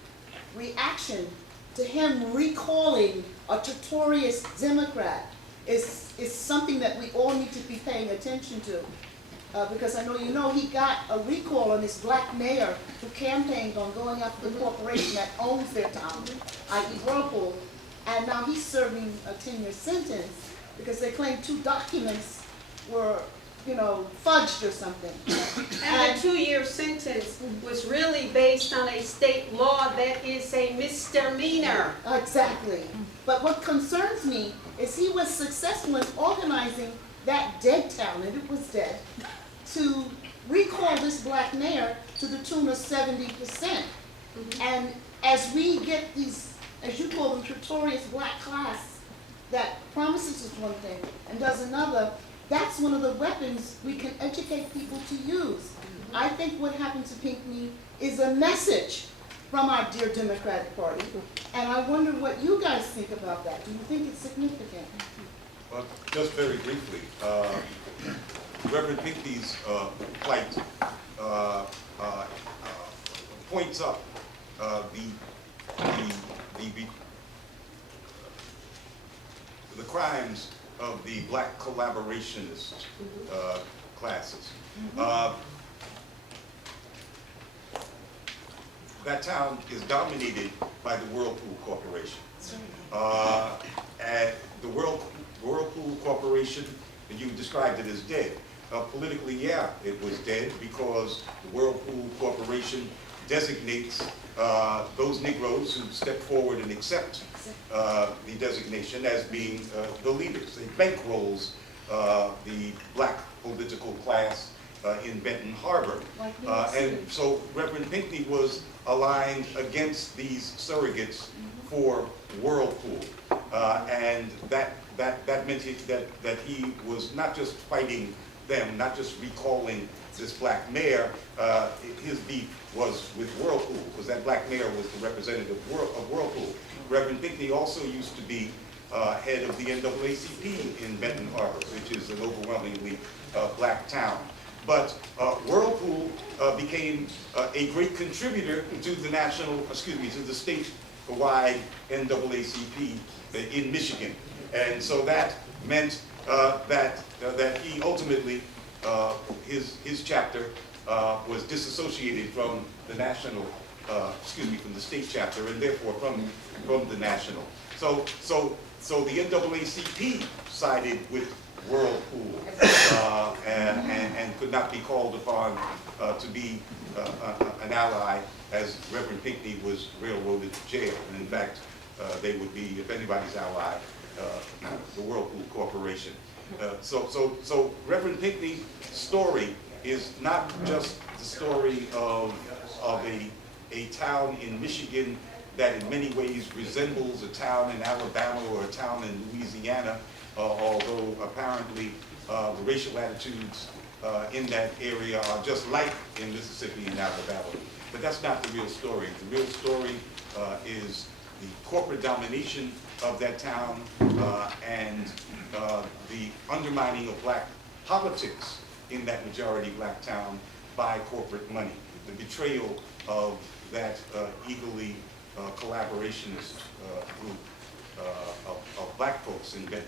reaction to him recalling a notorious Democrat is something that we all need to be paying attention to? Because I know you know he got a recall on this black mayor who campaigned on going after the corporation that owns their town, i.e. Whirlpool, and now he's serving a 10-year sentence because they claim 2 documents were fudged or something. And the 2-year sentence was really based on a state law that is a misdemeanor. Exactly. But what concerns me is he was successful in organizing that dead town, and it was dead, to recall this black mayor to the tune of 70%. And as we get these, as you call them, notorious black class that promises us one thing and does another, that's one of the weapons we can educate people to use. I think what happened to Pinckney is a message from our dear Democratic Party, and I wonder what you guys think about that. Do you think it's significant? Well, just very briefly, Reverend Pinckney's plight points up the crimes of the black collaborationist classes. That town is dominated by the Whirlpool Corporation. And the Whirlpool Corporation, you described it as dead. Politically, yeah, it was dead because the Whirlpool Corporation designates those Negroes who step forward and accept the designation as being the leaders. It bankrolls the black political class in Benton Harbor. And so Reverend Pinckney was aligned against these surrogates for Whirlpool. And that meant that he was not just fighting them, not just recalling this black mayor. His beef was with Whirlpool, because that black mayor was the representative of Whirlpool. Reverend Pinckney also used to be head of the NAACP in Benton Harbor, which is an overwhelmingly black town. But Whirlpool became a great contributor to the to the statewide NAACP in Michigan. And so that meant that he ultimately, his chapter was disassociated from the national, from the state chapter, and therefore from the national. So the NAACP sided with Whirlpool and could not be called upon to be an ally, as Reverend Pinckney was railroaded to jail. And in fact, they would be, if anybody's ally, the Whirlpool Corporation. So Reverend Pinckney's story is not just the story of a town in Michigan that in many ways resembles a town in Alabama or a town in Louisiana, although apparently the racial attitudes in that area are just like in Mississippi and Alabama. But that's not the real story. The real story is the corporate domination of that town and the undermining of black politics in that majority black town by corporate money. The betrayal of that eagerly collaborationist group of black folks in Benton